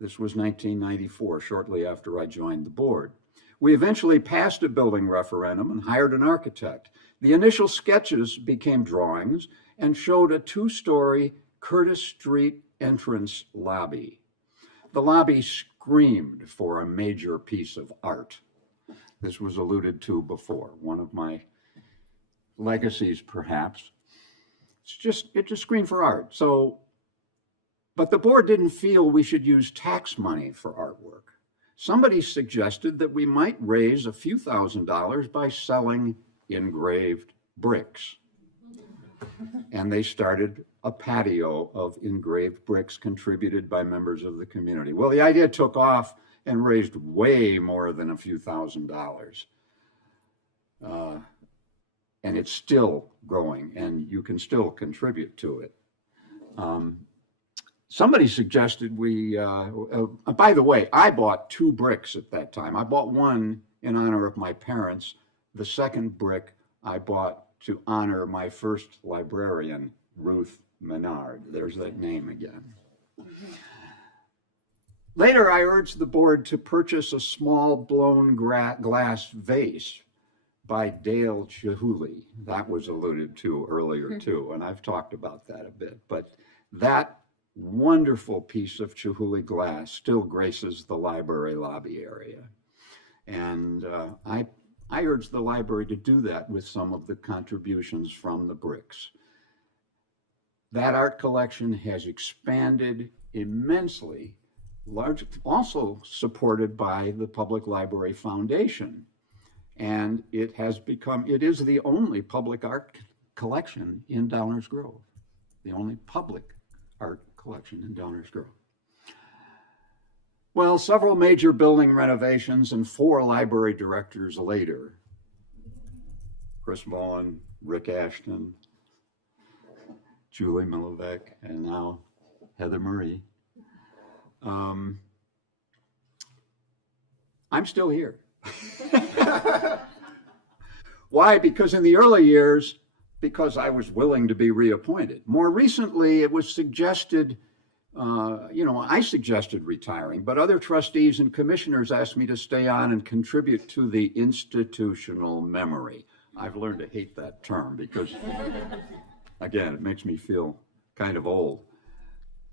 This was 1994, shortly after I joined the board. We eventually passed a building referendum and hired an architect. The initial sketches became drawings and showed a 2-story Curtis Street entrance lobby. The lobby screamed for a major piece of art. This was alluded to before, one of my legacies, perhaps. It just screamed for art. But the board didn't feel we should use tax money for artwork. Somebody suggested that we might raise a few $1,000s by selling engraved bricks. And they started a patio of engraved bricks contributed by members of the community. Well, the idea took off and raised way more than a few $1,000s. And it's still growing, and you can still contribute to it. Somebody suggested we, by the way, I bought 2 bricks at that time. I bought one in honor of my parents. The second brick I bought to honor my first librarian, Ruth Menard. There's that name again. Later, I urged the board to purchase a small blown glass vase by Dale Chihuly. That was alluded to earlier too, and I've talked about that a bit. But that wonderful piece of Chihuly glass still graces the library lobby area. And I urge the library to do that with some of the contributions from the bricks. That art collection has expanded immensely, also supported by the Public Library Foundation. And it is the only public art collection in Downers Grove, the only public art collection in Downers Grove. Well, several major building renovations and 4 library directors later, Chris Bowen, Rick Ashton, Julie Milovec, and now Heather Murray, I'm still here. Why? Because in the early years, because I was willing to be reappointed. More recently, it was suggested, I suggested retiring, but other trustees and commissioners asked me to stay on and contribute to the institutional memory. I've learned to hate that term because, again, it makes me feel kind of old.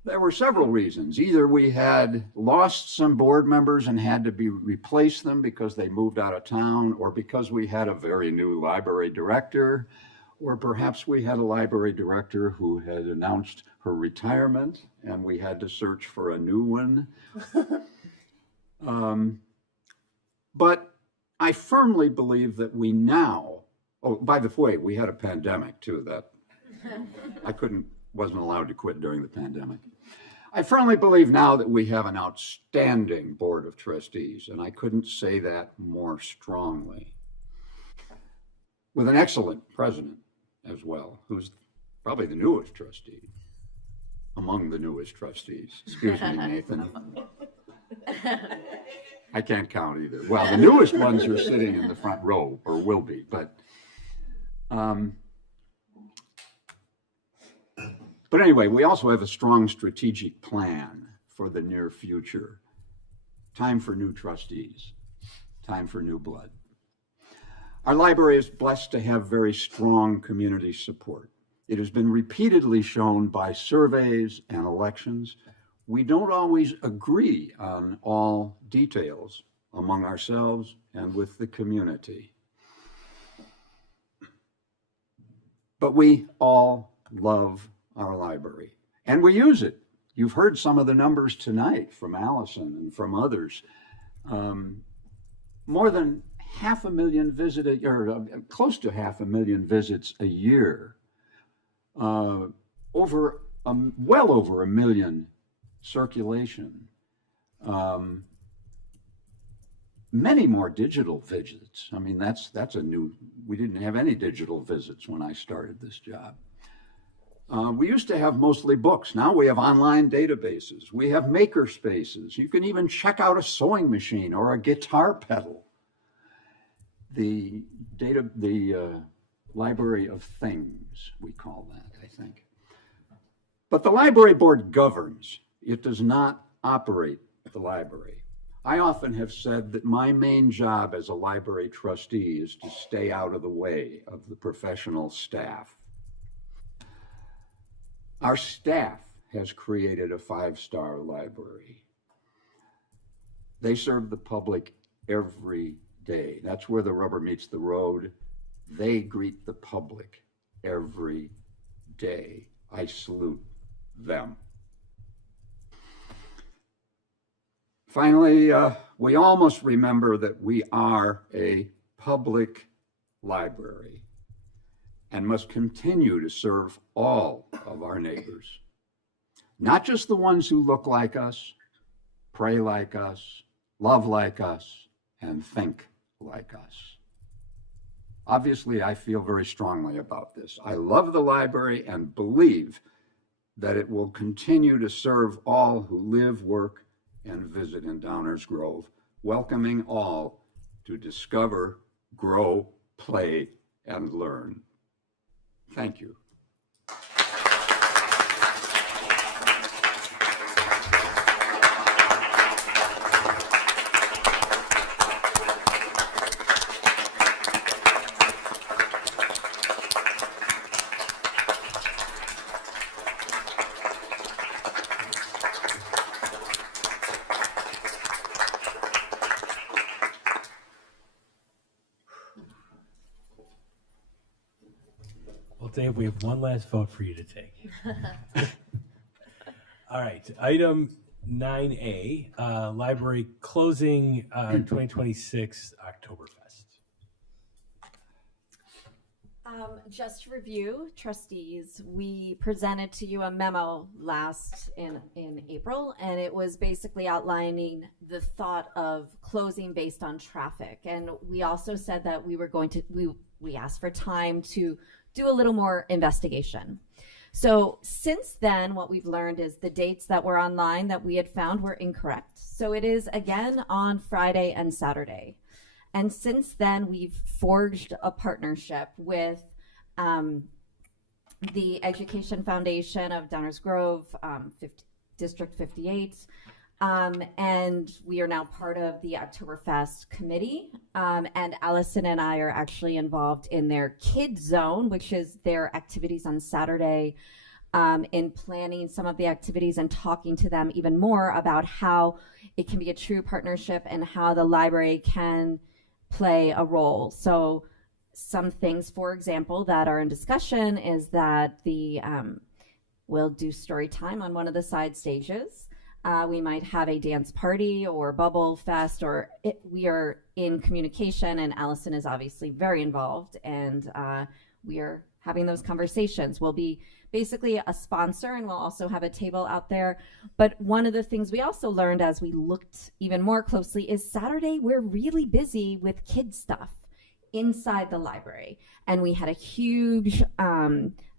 There were several reasons. Either we had lost some board members and had to replace them because they moved out of town, or because we had a very new library director, or perhaps we had a library director who had announced her retirement and we had to search for a new one. But I firmly believe that we now, oh, by the way, we had a pandemic too, that I wasn't allowed to quit during the pandemic. I firmly believe now that we have an outstanding Board of Trustees, and I couldn't say that more strongly. With an excellent president as well, who's probably the newest trustee, among the newest trustees. Excuse me, Nathan. I can't count either. Well, the newest ones are sitting in the front row, or will be, but anyway, we also have a strong strategic plan for the near future. Time for new trustees, time for new blood. Our library is blessed to have very strong community support. It has been repeatedly shown by surveys and elections. We don't always agree on all details among ourselves and with the community. But we all love our library, and we use it. You've heard some of the numbers tonight from Allison and from others. More than 500,000 visited, or close to 500,000 visits a year. Well over 1 million circulation. Many more digital visits. I mean, that's a new. We didn't have any digital visits when I started this job. We used to have mostly books. Now we have online databases. We have maker spaces. You can even check out a sewing machine or a guitar pedal. The library of things, we call that, I think. But the library board governs. It does not operate the library. I often have said that my main job as a library trustee is to stay out of the way of the professional staff. Our staff has created a 5-star library. They serve the public every day. That's where the rubber meets the road. They greet the public every day. I salute them. Finally, we all must remember that we are a public library and must continue to serve all of our neighbors, not just the ones who look like us, pray like us, love like us, and think like us. Obviously, I feel very strongly about this. I love the library and believe that it will continue to serve all who live, work, and visit in Downers Grove, welcoming all to discover, grow, play, and learn. Thank you. Dave, we have one last vote for you to take. All right, item 9A, library closing 2026 Oktoberfest. Just to review, trustees, we presented to you a memo last in April, and it was basically outlining the thought of closing based on traffic. And we also said that we were going to, we asked for time to do a little more investigation. So since then, what we've learned is the dates that were online that we had found were incorrect. So it is again on Friday and Saturday. And since then, we've forged a partnership with the Education Foundation of Downers Grove, District 58, and we are now part of the Oktoberfest committee. And Allison and I are actually involved in their Kids Zone, which is their activities on Saturday, in planning some of the activities and talking to them even more about how it can be a true partnership and how the library can play a role. So some things, for example, that are in discussion is that we'll do story time on one of the side stages. We might have a dance party or bubble fest, or we are in communication, and Allison is obviously very involved, and we are having those conversations. We'll be basically a sponsor, and we'll also have a table out there. But one of the things we also learned as we looked even more closely is Saturday, we're really busy with kid stuff inside the library. And we had a huge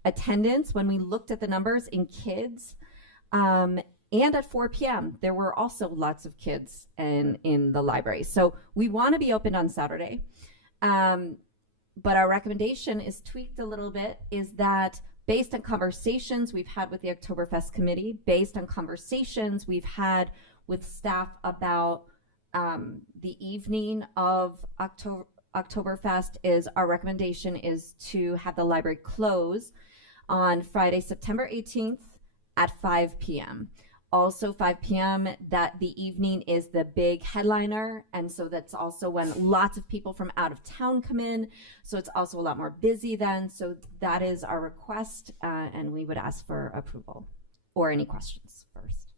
attendance when we looked at the numbers in kids. And at 4 p.m., there were also lots of kids in the library. So we want to be open on Saturday. But our recommendation is tweaked a little bit, is that based on conversations we've had with the Oktoberfest committee, based on conversations we've had with staff about the evening of Oktoberfest, is our recommendation is to have the library close on Friday, September 18th at 5 p.m. Also 5 p.m. that the evening is the big headliner, and so that's also when lots of people from out of town come in, so it's also a lot more busy then. So that is our request, and we would ask for approval or any questions first.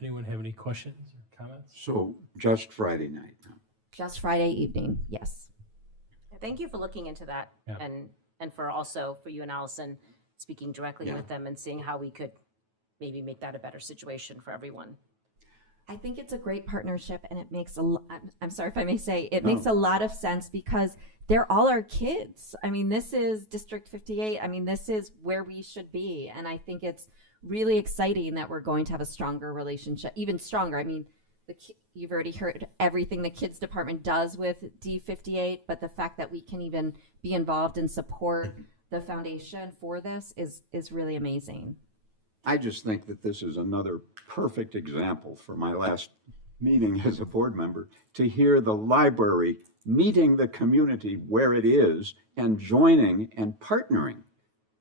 Anyone have any questions or comments? So just Friday night. Just Friday evening, yes. Thank you for looking into that, Yeah. and for also for you and Allison speaking directly Yeah. with them and seeing how we could maybe make that a better situation for everyone. I think it's a great partnership, and it makes I'm sorry if I may say, it No. makes a lot of sense because they're all our kids. I mean, this is District 58. I mean, this is where we should be. And I think it's really exciting that we're going to have a stronger relationship, even stronger. I mean, you've already heard everything the kids department does with D58, but the fact that we can even be involved and support the foundation for this is really amazing. I just think that this is another perfect example for my last meeting as a board member, to hear the library meeting the community where it is and joining and partnering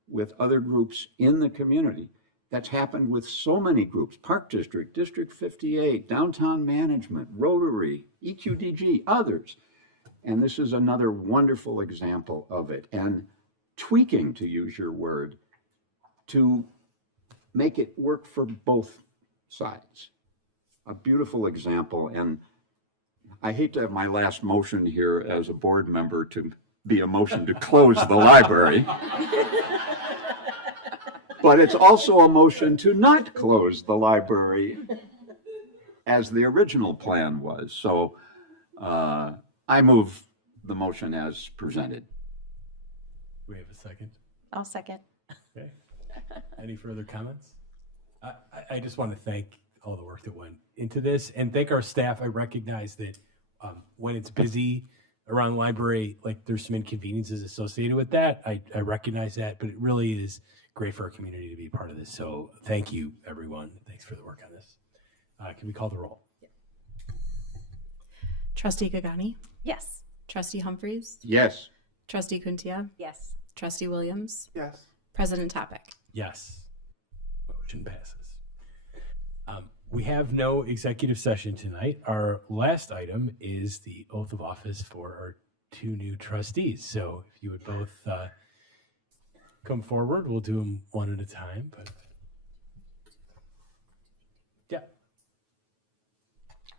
with other groups in the community. That's happened with so many groups: Park District, District 58, Downtown Management, Rotary, EQDG, others. And this is another wonderful example of it. And tweaking, to use your word, to make it work for both sides. A beautiful example. And I hate to have my last motion here as a board member to be a motion to close the library. But it's also a motion to not close the library as the original plan was. So I move the motion as presented. Do we have a second? I'll second. Okay. Any further comments? I just want to thank all the work that went into this and thank our staff. I recognize that when it's busy around the library, like there's some inconveniences associated with that. I recognize that, but it really is great for our community to be part of this. So thank you, everyone. Thanks for the work on this. Can we call the roll? Trustee Gagani? Yes. Trustee Humphreys? Yes. Trustee Kuntia? Yes. Trustee Williams? Yes. President Topic? Yes. Motion passes. We have no executive session tonight. Our last item is the oath of office for our two new trustees. So if you would both come forward, we'll do them one at a time. But yeah,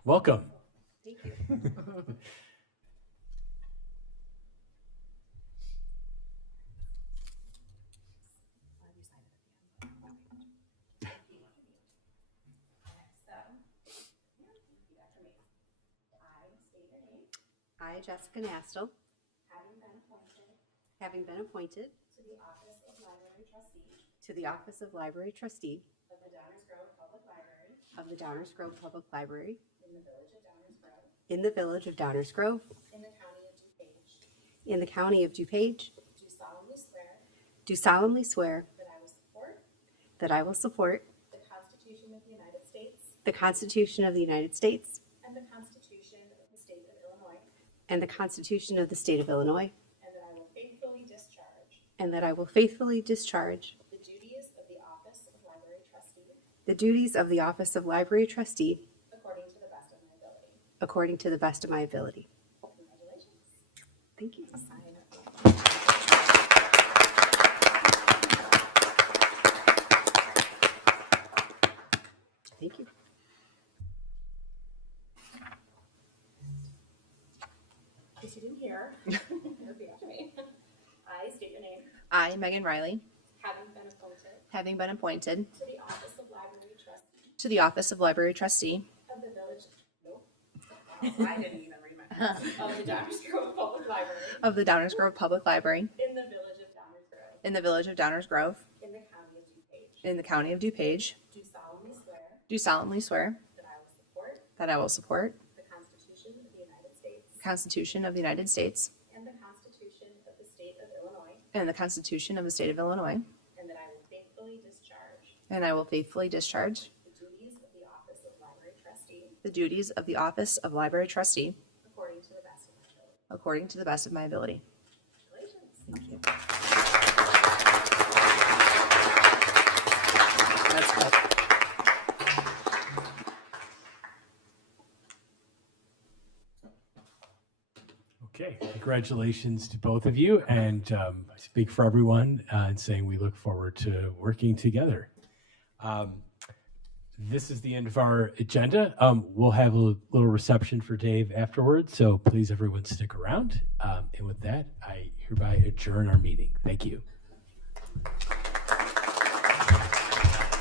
welcome. Thank you. I, Jessica Nastel, having been appointed To the office of library trustee to the office of library trustee of the Downers Grove Public Library of the Downers Grove Public Library in the village of Downers Grove in the village of Downers Grove in the county of DuPage, do do solemnly swear that I will support the Constitution of the United States the Constitution of the United States and the Constitution of the State of Illinois, and the Constitution of the State of Illinois, and that I will faithfully discharge and that I will faithfully discharge the duties of the office of library trustee the duties of the office of library trustee according to the best of my ability. according to the best of my ability. Congratulations. Thank you. Thank you. In case you didn't hear, repeat after me. I, I state your name. I, Megan Riley, Having been appointed to to the office of library trustee the office of library trustee of the village. Nope. I didn't even read my of the Downers Grove Public Library of the Downers Grove Public Library in the village of Downers Grove in the village of Downers Grove in the county of DuPage. in the county of DuPage. Do solemnly swear Do solemnly swear that I will support that I will support the Constitution of the United States the Constitution of the United States and the Constitution of the State of Illinois, and the Constitution of the State of Illinois, and that I will faithfully discharge and I will faithfully discharge the duties of the office of library trustee the duties of the office of library trustee according to the best of my ability. according to the best of my ability. Congratulations. Thank you. That's good. Okay, congratulations to both of you, and I speak for everyone in saying we look forward to working together. This is the end of our agenda. We'll have a little reception for Dave afterwards, so please everyone stick around. And with that, I hereby adjourn our meeting. Thank you.